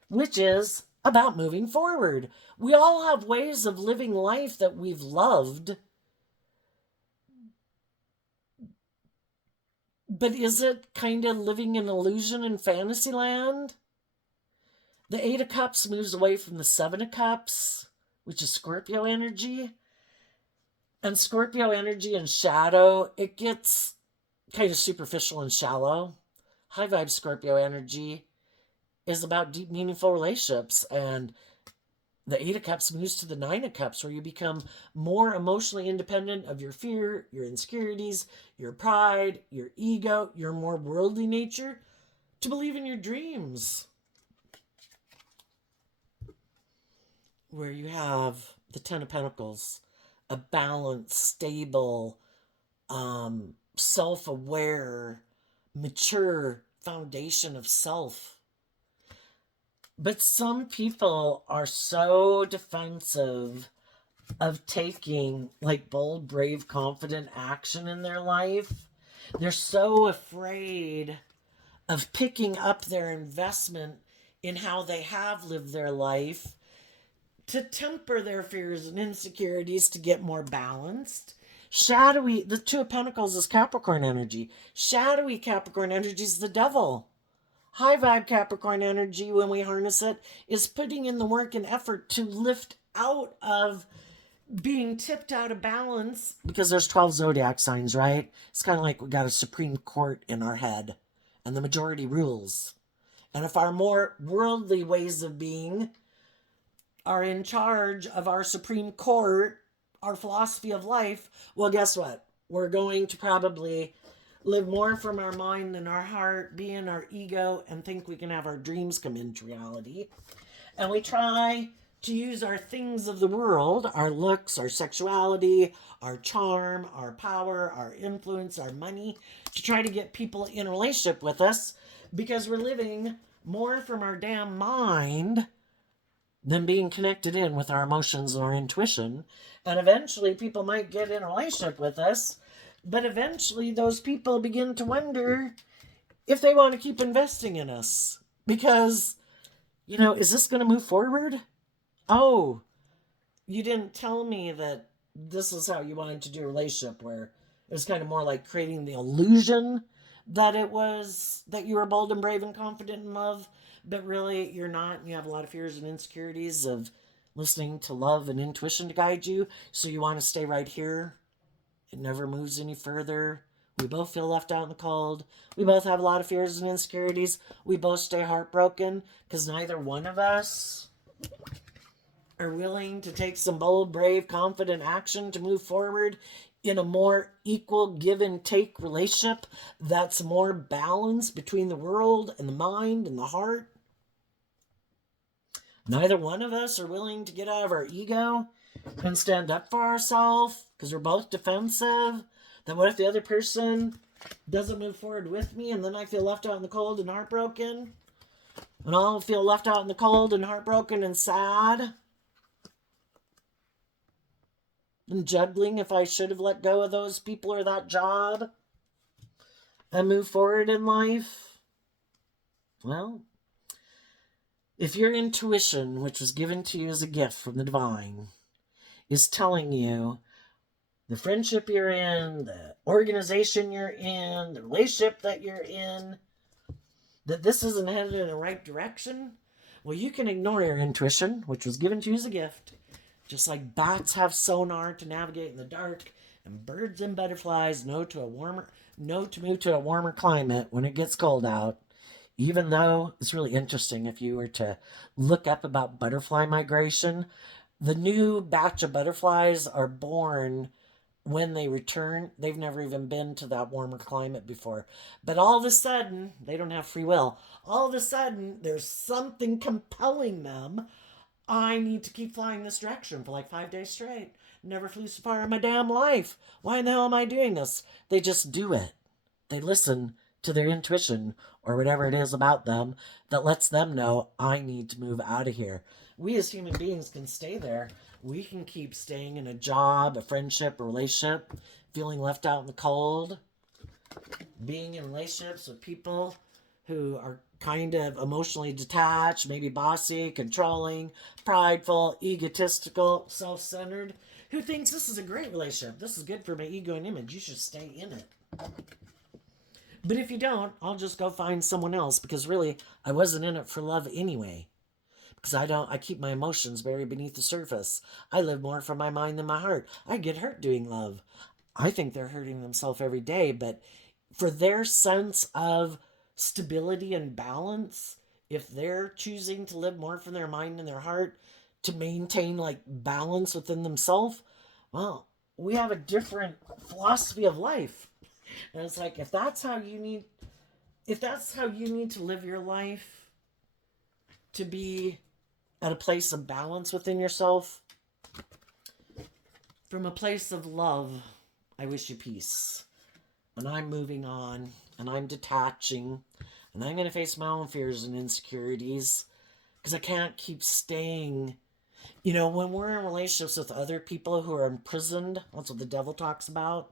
which is about moving forward. We all have ways of living life that we've loved, but is it kind of living in illusion in fantasy land? The Eight of Cups moves away from the Seven of Cups, which is Scorpio energy. And Scorpio energy and shadow, it gets kind of superficial and shallow. High vibe Scorpio energy is about deep, meaningful relationships. And the Eight of Cups moves to the Nine of Cups, where you become more emotionally independent of your fear, your insecurities, your pride, your ego, your more worldly nature, to believe in your dreams. Where you have the Ten of Pentacles, a balanced, stable, self-aware, mature foundation of self. But some people are so defensive of taking like bold, brave, confident action in their life. They're so afraid of picking up their investment in how they have lived their life to temper their fears and insecurities to get more balanced. Shadowy, the Two of Pentacles is Capricorn energy. Shadowy Capricorn energy is the devil. High vibe Capricorn energy, when we harness it, is putting in the work and effort to lift out of being tipped out of balance, because there's 12 zodiac signs, right? It's kind of like we got a Supreme Court in our head and the majority rules. And if our more worldly ways of being are in charge of our Supreme Court, our philosophy of life, well, guess what? We're going to probably live more from our mind than our heart, be in our ego, and think we can have our dreams come into reality. And we try to use our things of the world, our looks, our sexuality, our charm, our power, our influence, our money, to try to get people in a relationship with us because we're living more from our damn mind than being connected in with our emotions and our intuition. And eventually people might get in a relationship with us, but eventually those people begin to wonder if they want to keep investing in us. Because, is this going to move forward? Oh, you didn't tell me that this is how you wanted to do a relationship, where it was kind of more like creating the illusion that it was that you were bold and brave and confident in love, but really you're not, and you have a lot of fears and insecurities of listening to love and intuition to guide you, so you want to stay right here. It never moves any further. We both feel left out in the cold. We both have a lot of fears and insecurities. We both stay heartbroken because neither one of us are willing to take some bold, brave, confident action to move forward in a more equal give and take relationship that's more balanced between the world and the mind and the heart. Neither one of us are willing to get out of our ego and stand up for ourselves because we're both defensive. Then what if the other person doesn't move forward with me, and then I feel left out in the cold and heartbroken? And I'll feel left out in the cold and heartbroken and sad. And juggling if I should have let go of those people or that job and move forward in life. Well, if your intuition, which was given to you as a gift from the divine, is telling you the friendship you're in, the organization you're in, the relationship that you're in, that this isn't headed in the right direction, well, you can ignore your intuition, which was given to you as a gift. Just like bats have sonar to navigate in the dark, and birds and butterflies know to move to a warmer climate when it gets cold out. Even though it's really interesting, if you were to look up about butterfly migration, the new batch of butterflies are born when they return. They've never even been to that warmer climate before. But all of a sudden, they don't have free will. All of a sudden, there's something compelling them. I need to keep flying this direction for like 5 days straight. Never flew so far in my damn life. Why in the hell am I doing this? They just do it. They listen to their intuition or whatever it is about them that lets them know I need to move out of here. We as human beings can stay there. We can keep staying in a job, a friendship, a relationship, feeling left out in the cold, being in relationships with people who are kind of emotionally detached, maybe bossy, controlling, prideful, egotistical, self-centered, who thinks this is a great relationship. This is good for my ego and image. You should stay in it. But if you don't, I'll just go find someone else, because really, I wasn't in it for love anyway. Because I keep my emotions buried beneath the surface. I live more from my mind than my heart. I get hurt doing love. I think they're hurting themselves every day, but for their sense of stability and balance, if they're choosing to live more from their mind and their heart to maintain like balance within themselves, well, we have a different philosophy of life. And it's like, if that's how you need to live your life, to be at a place of balance within yourself, from a place of love, I wish you peace. And I'm moving on, and I'm detaching, and I'm going to face my own fears and insecurities, because I can't keep staying. When we're in relationships with other people who are imprisoned, that's what the devil talks about.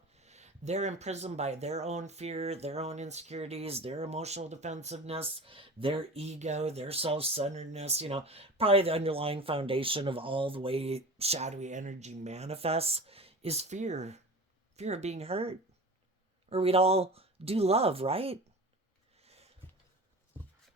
They're imprisoned by their own fear, their own insecurities, their emotional defensiveness, their ego, their self-centeredness. Probably the underlying foundation of all the way shadowy energy manifests is fear. Fear of being hurt. Or we'd all do love, right?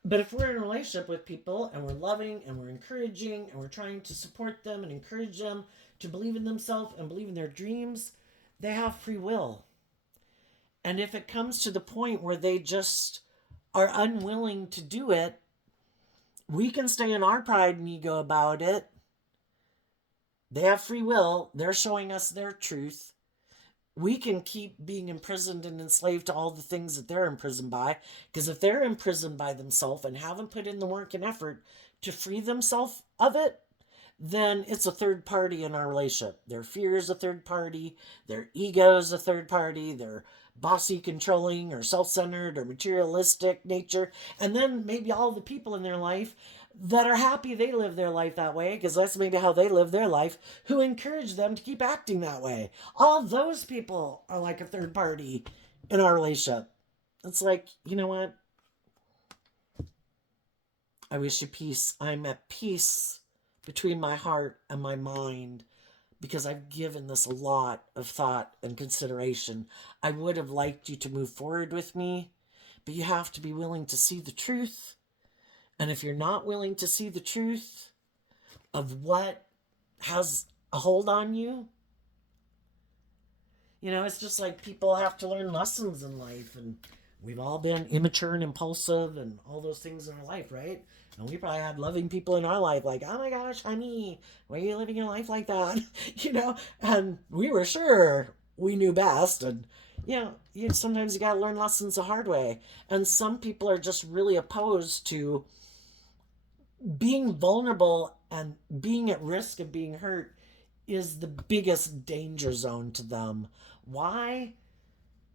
But if we're in a relationship with people and we're loving and we're encouraging and we're trying to support them and encourage them to believe in themselves and believe in their dreams, they have free will. And if it comes to the point where they just are unwilling to do it, we can stay in our pride and ego about it They have free will. They're showing us their truth. We can keep being imprisoned and enslaved to all the things that they're imprisoned by. Because if they're imprisoned by themselves and haven't put in the work and effort to free themselves of it, then it's a third party in our relationship. Their fear is a third party, their ego is a third party, their bossy, controlling, or self centered, or materialistic nature. And then maybe all the people in their life that are happy they live their life that way, because that's maybe how they live their life, who encourage them to keep acting that way. All those people are like a third party in our relationship. It's like, you know what? I wish you peace. I'm at peace between my heart and my mind because I've given this a lot of thought and consideration. I would have liked you to move forward with me, but you have to be willing to see the truth. And if you're not willing to see the truth of what has a hold on you, it's just like people have to learn lessons in life. And we've all been immature and impulsive and all those things in our life, right? And we probably had loving people in our life like, oh my gosh, honey, why are you living your life like that? And we were sure we knew best. And, sometimes you got to learn lessons the hard way. And some people are just really opposed to being vulnerable and being at risk of being hurt is the biggest danger zone to them. Why?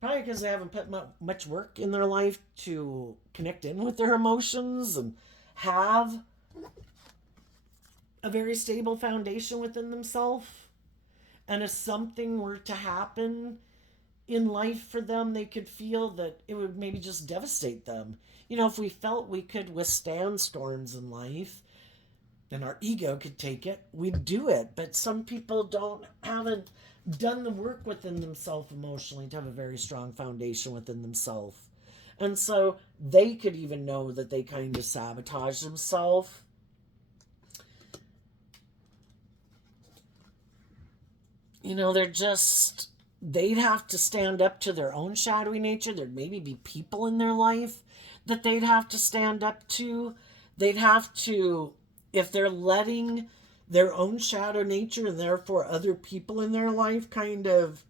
Probably because they haven't put much work in their life to connect in with their emotions and have a very stable foundation within themselves. And if something were to happen in life for them, they could feel that it would maybe just devastate them. If we felt we could withstand storms in life, and our ego could take it, we'd do it. But some people haven't done the work within themselves emotionally to have a very strong foundation within themselves. And so they could even know that they kind of sabotage themselves. They'd have to stand up to their own shadowy nature. There'd maybe be people in their life that they'd have to stand up to. They'd have to, if they're letting their own shadow nature and therefore other people in their life kind of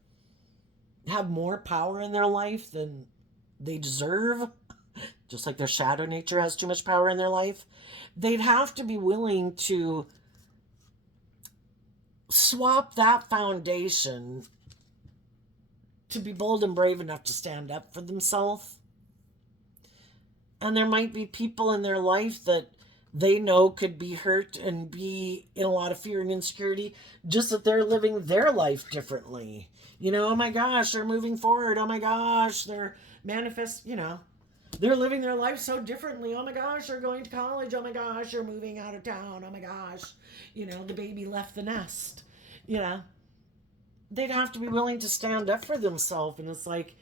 have more power in their life than they deserve, just like their shadow nature has too much power in their life, they'd have to be willing to swap that foundation to be bold and brave enough to stand up for themselves. And there might be people in their life that they know could be hurt and be in a lot of fear and insecurity, just that they're living their life differently. Oh my gosh, they're moving forward. Oh my gosh, they're they're living their life so differently. Oh my gosh, they're going to college. Oh my gosh, they're moving out of town. Oh my gosh, the baby left the nest. They'd have to be willing to stand up for themselves. And it's like,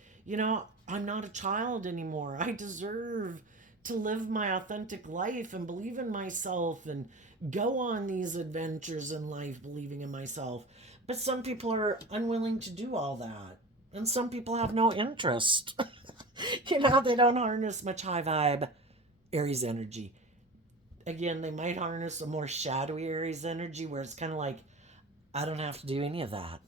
I'm not a child anymore. I deserve to live my authentic life and believe in myself and go on these adventures in life believing in myself. But some people are unwilling to do all that. And some people have no interest. They don't harness much high vibe Aries energy. Again, they might harness a more shadowy Aries energy where it's kind of like, I don't have to do any of that.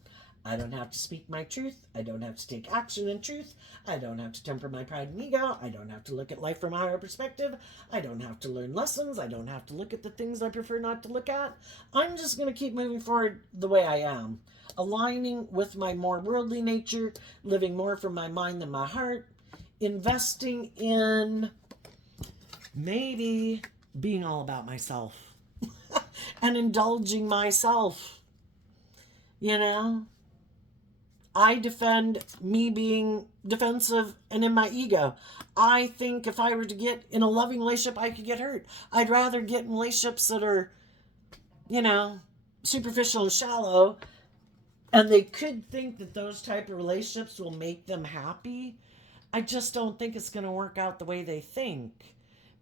I don't have to speak my truth. I don't have to take action in truth. I don't have to temper my pride and ego. I don't have to look at life from a higher perspective. I don't have to learn lessons. I don't have to look at the things I prefer not to look at. I'm just going to keep moving forward the way I am, aligning with my more worldly nature, living more from my mind than my heart, investing in maybe being all about myself and indulging myself. I defend me being defensive and in my ego. I think if I were to get in a loving relationship, I could get hurt. I'd rather get in relationships that are, superficial and shallow. And they could think that those type of relationships will make them happy. I just don't think it's going to work out the way they think.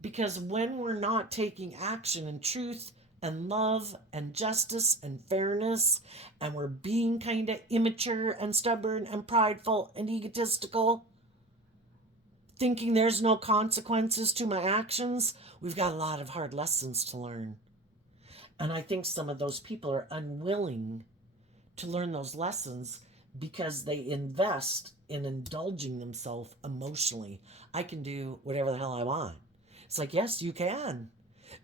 Because when we're not taking action in truth and love and justice and fairness, and we're being kind of immature and stubborn and prideful and egotistical, thinking there's no consequences to my actions, we've got a lot of hard lessons to learn. And I think some of those people are unwilling to learn those lessons because they invest in indulging themselves emotionally. I can do whatever the hell I want. It's like, yes, you can.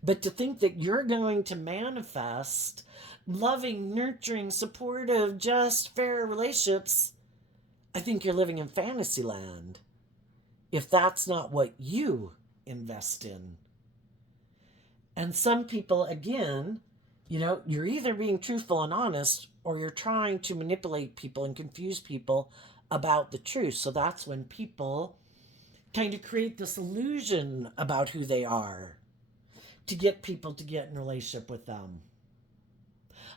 But to think that you're going to manifest loving, nurturing, supportive, just, fair relationships, I think you're living in fantasy land if that's not what you invest in. And some people, again, you're either being truthful and honest or you're trying to manipulate people and confuse people about the truth. So that's when people kind of create this illusion about who they are to get people to get in a relationship with them.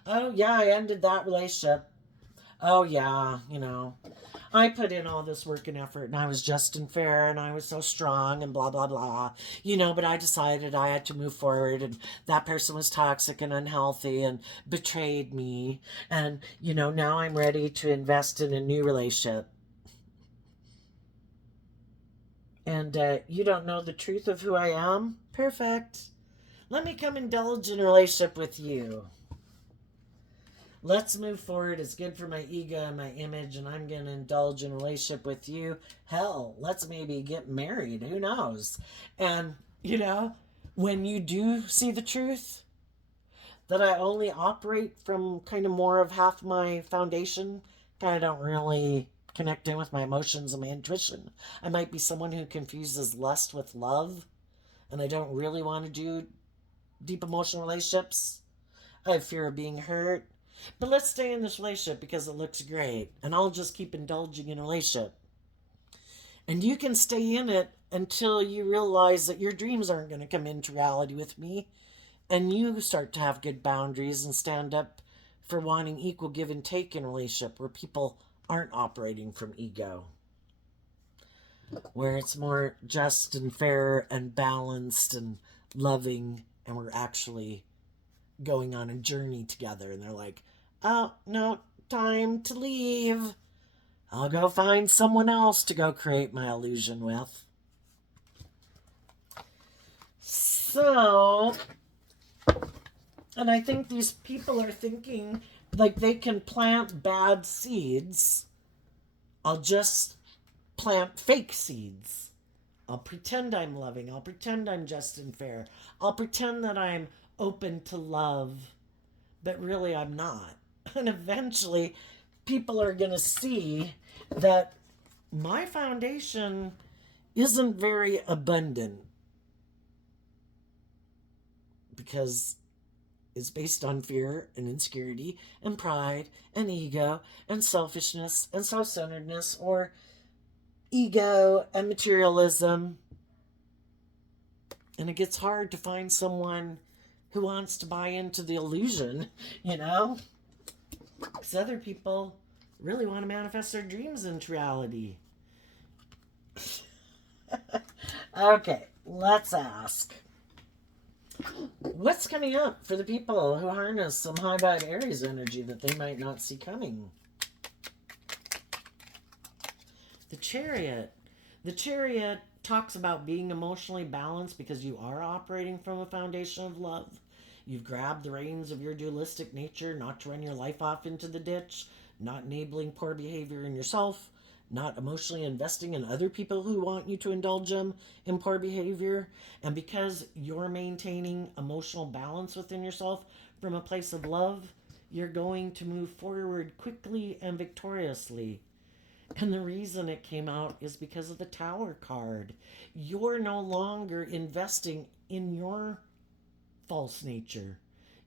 Oh, yeah, I ended that relationship. Oh, yeah, I put in all this work and effort and I was just and fair and I was so strong and blah, blah, blah. But I decided I had to move forward and that person was toxic and unhealthy and betrayed me. And, now I'm ready to invest in a new relationship. And you don't know the truth of who I am? Perfect. Let me come indulge in a relationship with you. Let's move forward. It's good for my ego and my image, and I'm going to indulge in a relationship with you. Hell, let's maybe get married. Who knows? And, when you do see the truth, that I only operate from kind of more of half my foundation, kind of don't really connect in with my emotions and my intuition. I might be someone who confuses lust with love, and I don't really want to do deep emotional relationships. I have fear of being hurt. But let's stay in this relationship because it looks great. And I'll just keep indulging in a relationship. And you can stay in it until you realize that your dreams aren't going to come into reality with me. And you start to have good boundaries and stand up for wanting equal give and take in a relationship where people aren't operating from ego. Where it's more just and fair and balanced and loving, and we're actually going on a journey together. And they're like, oh, no, time to leave. I'll go find someone else to go create my illusion with. So, and I think these people are thinking like they can plant bad seeds. I'll just plant fake seeds. I'll pretend I'm loving. I'll pretend I'm just and fair. I'll pretend that I'm open to love, but really I'm not. And eventually, people are going to see that my foundation isn't very abundant because it's based on fear and insecurity and pride and ego and selfishness and self centeredness or ego and materialism. And it gets hard to find someone who wants to buy into the illusion, Because other people really want to manifest their dreams into reality. Okay, let's ask. What's coming up for the people who harness some high vibe Aries energy that they might not see coming? The Chariot. The Chariot talks about being emotionally balanced because you are operating from a foundation of love. You've grabbed the reins of your dualistic nature, not to run your life off into the ditch, not enabling poor behavior in yourself, not emotionally investing in other people who want you to indulge them in poor behavior. And because you're maintaining emotional balance within yourself from a place of love, you're going to move forward quickly and victoriously. And the reason it came out is because of the Tower card. You're no longer investing in your false nature.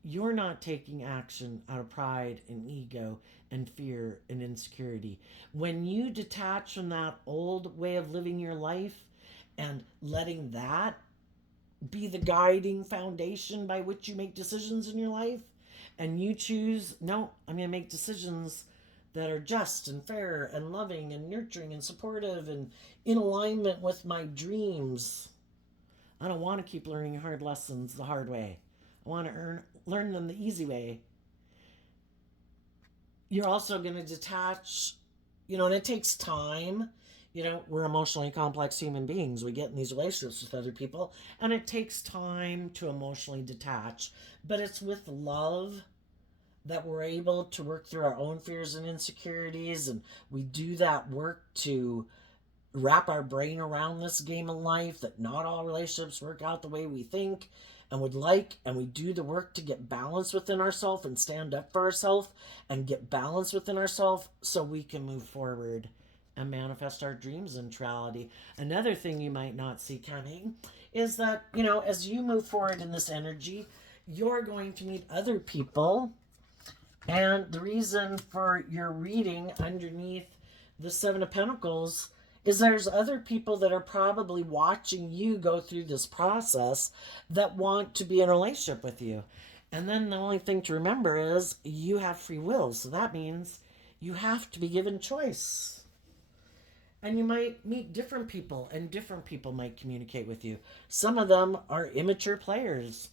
You're not taking action out of pride and ego and fear and insecurity. When you detach from that old way of living your life and letting that be the guiding foundation by which you make decisions in your life, and you choose, no, I'm going to make decisions that are just and fair and loving and nurturing and supportive and in alignment with my dreams. I don't want to keep learning hard lessons the hard way. I want to learn them the easy way. You're also going to detach, and it takes time. We're emotionally complex human beings. We get in these relationships with other people, and it takes time to emotionally detach. But it's with love that we're able to work through our own fears and insecurities, and we do that work to wrap our brain around this game of life, that not all relationships work out the way we think and would like, and we do the work to get balance within ourselves and stand up for ourselves and get balance within ourselves so we can move forward and manifest our dreams into reality. Another thing you might not see coming is that, as you move forward in this energy, you're going to meet other people. And the reason for your reading underneath the Seven of Pentacles is there's other people that are probably watching you go through this process that want to be in a relationship with you. And then the only thing to remember is you have free will. So that means you have to be given choice. And you might meet different people, and different people might communicate with you. Some of them are immature players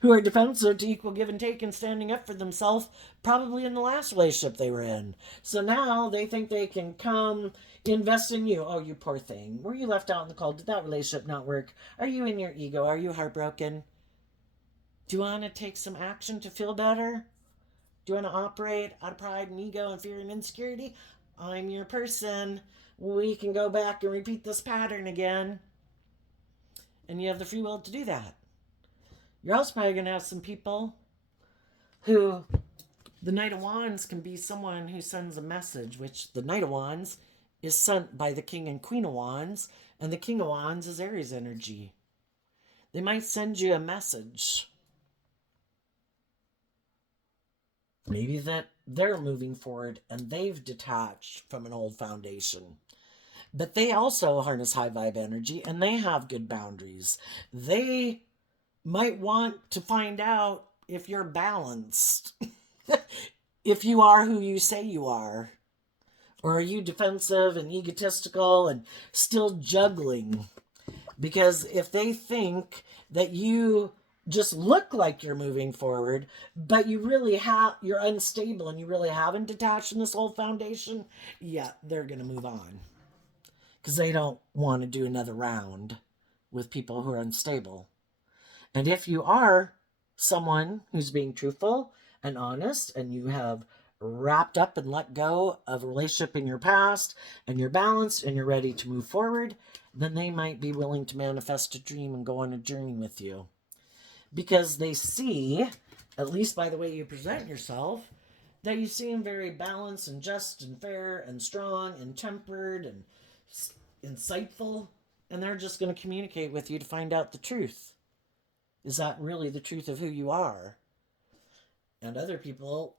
who are defensive to equal give and take and standing up for themselves, probably in the last relationship they were in. So now they think they can come invest in you. Oh, you poor thing. Were you left out in the cold? Did that relationship not work? Are you in your ego? Are you heartbroken? Do you want to take some action to feel better? Do you want to operate out of pride and ego and fear and insecurity? I'm your person. We can go back and repeat this pattern again. And you have the free will to do that. You're also probably going to have some people who, the Knight of Wands can be someone who sends a message, which the Knight of Wands is sent by the King and Queen of Wands, and the King of Wands is Aries energy. They might send you a message. Maybe that they're moving forward and they've detached from an old foundation. But they also harness high vibe energy and they have good boundaries. They might want to find out if you're balanced, if you are who you say you are. Or are you defensive and egotistical and still juggling? Because if they think that you just look like you're moving forward, but you're unstable and you really haven't detached from this old foundation, yeah, they're going to move on. Because they don't want to do another round with people who are unstable. And if you are someone who's being truthful and honest and you have wrapped up and let go of a relationship in your past and you're balanced and you're ready to move forward, then they might be willing to manifest a dream and go on a journey with you. Because they see, at least by the way you present yourself, that you seem very balanced and just and fair and strong and tempered and insightful. And they're just going to communicate with you to find out the truth. Is that really the truth of who you are? And other people,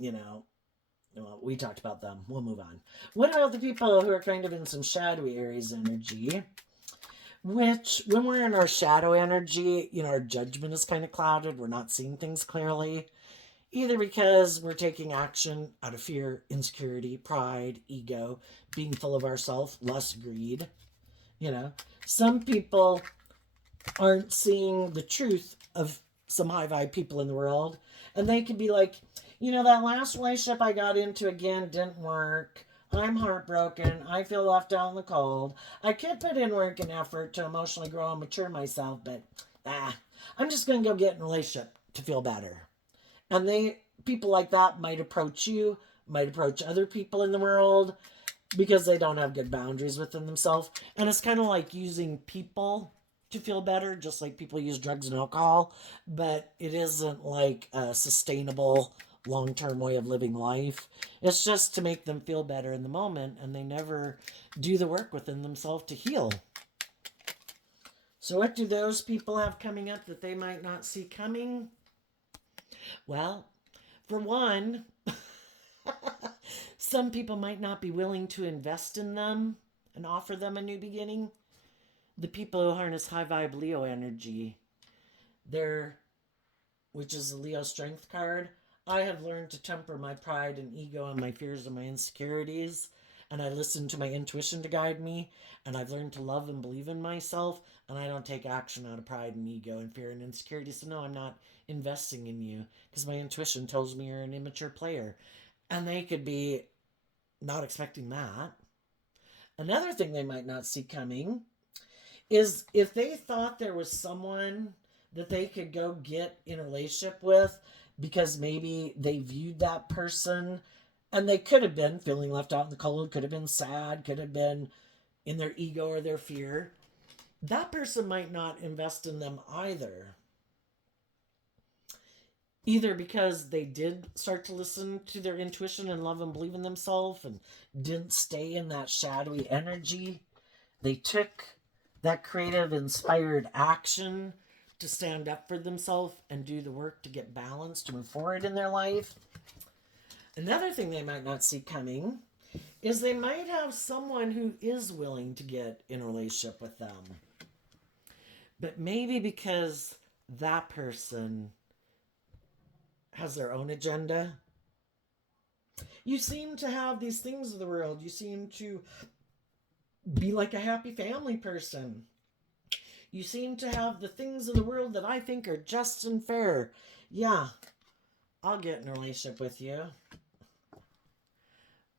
well, we talked about them. We'll move on. What about the people who are kind of in some shadowy Aries energy? Which, when we're in our shadow energy, our judgment is kind of clouded. We're not seeing things clearly. Either because we're taking action out of fear, insecurity, pride, ego, being full of ourselves, lust, greed. Some people aren't seeing the truth of some high vibe people in the world. And they could be like, that last relationship I got into again didn't work. I'm heartbroken. I feel left out in the cold. I could put in work and effort to emotionally grow and mature myself, but I'm just going to go get in a relationship to feel better. And people like that might approach you, might approach other people in the world because they don't have good boundaries within themselves. And it's kind of like using people to feel better, just like people use drugs and alcohol, but it isn't like a sustainable long-term way of living life. It's just to make them feel better in the moment, and they never do the work within themselves to heal. So what do those people have coming up that they might not see coming? Well, for one, some people might not be willing to invest in them and offer them a new beginning. The people who harness high vibe Leo energy, which is the Leo strength card, I have learned to temper my pride and ego and my fears and my insecurities, and I listen to my intuition to guide me, and I've learned to love and believe in myself, and I don't take action out of pride and ego and fear and insecurity. So no, I'm not investing in you because my intuition tells me you're an immature player. And they could be Not expecting that. Another thing they might not see coming is if they thought there was someone that they could go get in a relationship with because maybe they viewed that person, and they could have been feeling left out in the cold, could have been sad, could have been in their ego or their fear, that person might not invest in them either. Either because they did start to listen to their intuition and love and believe in themselves and didn't stay in that shadowy energy. They took that creative, inspired action to stand up for themselves and do the work to get balanced, to move forward in their life. Another thing they might not see coming is they might have someone who is willing to get in a relationship with them. But maybe because that person has their own agenda. You seem to have these things of the world. You seem to be like a happy family person. You seem to have the things of the world that I think are just and fair. Yeah, I'll get in a relationship with you.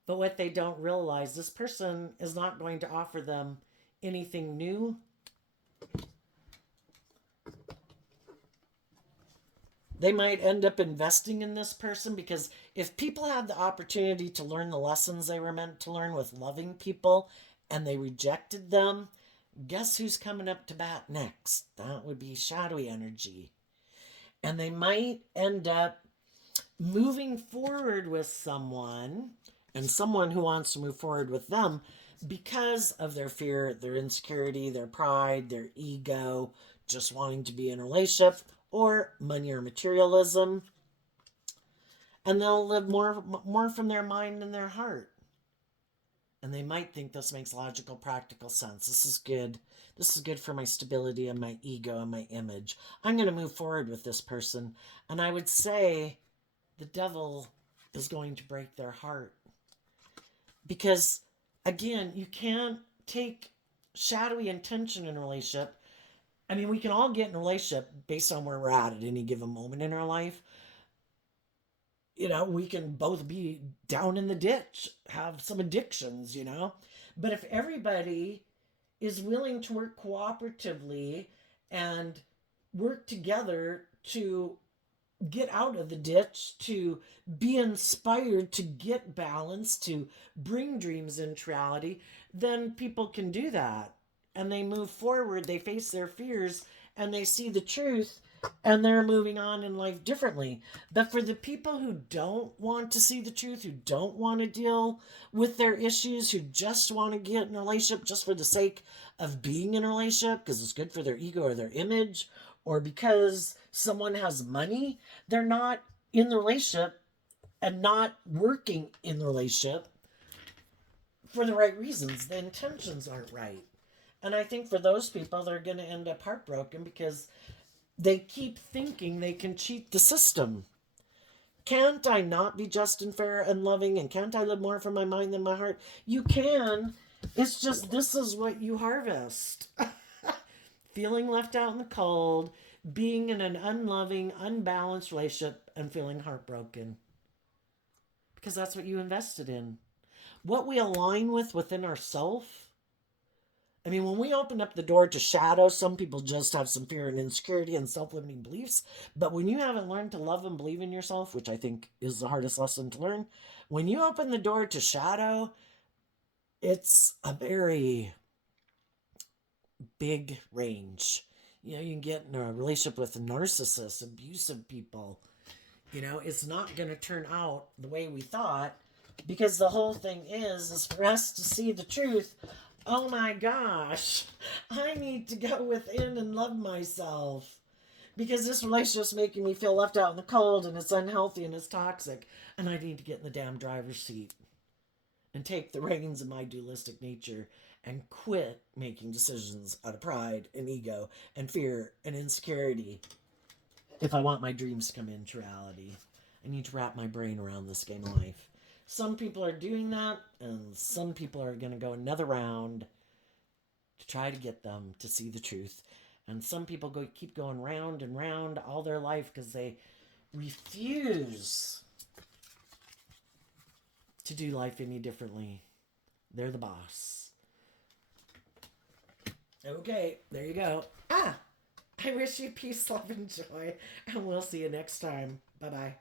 But what they don't realize, this person is not going to offer them anything new. They might end up investing in this person, because if people had the opportunity to learn the lessons they were meant to learn with loving people and they rejected them, guess who's coming up to bat next? That would be shadowy energy. And they might end up moving forward with someone, and someone who wants to move forward with them, because of their fear, their insecurity, their pride, their ego, just wanting to be in a relationship, or money or materialism. And they'll live more from their mind and their heart. And they might think this makes logical, practical sense. This is good. This is good for my stability and my ego and my image. I'm going to move forward with this person. And I would say the devil is going to break their heart. Because, again, you can't take shadowy intention in a relationship. I mean, we can all get in a relationship based on where we're at any given moment in our life. You know, we can both be down in the ditch, have some addictions, you know. But if everybody is willing to work cooperatively and work together to get out of the ditch, to be inspired, to get balance, to bring dreams into reality, then people can do that. And they move forward, they face their fears, and they see the truth, and they're moving on in life differently. But for the people who don't want to see the truth, who don't want to deal with their issues, who just want to get in a relationship just for the sake of being in a relationship because it's good for their ego or their image, or because someone has money, they're not in the relationship and not working in the relationship for the right reasons. The intentions aren't right. And I think for those people, they're going to end up heartbroken because they keep thinking they can cheat the system. Can't I not be just and fair and loving? And can't I live more from my mind than my heart? You can. It's just this is what you harvest. Feeling left out in the cold, being in an unloving, unbalanced relationship, and feeling heartbroken. Because that's what you invested in. What we align with within ourselves. I mean, when we open up the door to shadow, some people just have some fear and insecurity and self-limiting beliefs. But when you haven't learned to love and believe in yourself, which I think is the hardest lesson to learn, when you open the door to shadow, it's a very big range. You know, you can get in a relationship with narcissists, abusive people. You know, it's not going to turn out the way we thought, because the whole thing is for us to see the truth. Oh my gosh, I need to go within and love myself, because this relationship's making me feel left out in the cold, and it's unhealthy and it's toxic, and I need to get in the damn driver's seat and take the reins of my dualistic nature and quit making decisions out of pride and ego and fear and insecurity. If I want my dreams to come into reality, I need to wrap my brain around this game of life. Some people are doing that, and some people are going to go another round to try to get them to see the truth. And some people keep going round and round all their life because they refuse to do life any differently. They're the boss. Okay, there you go. I wish you peace, love, and joy, and we'll see you next time. Bye-bye.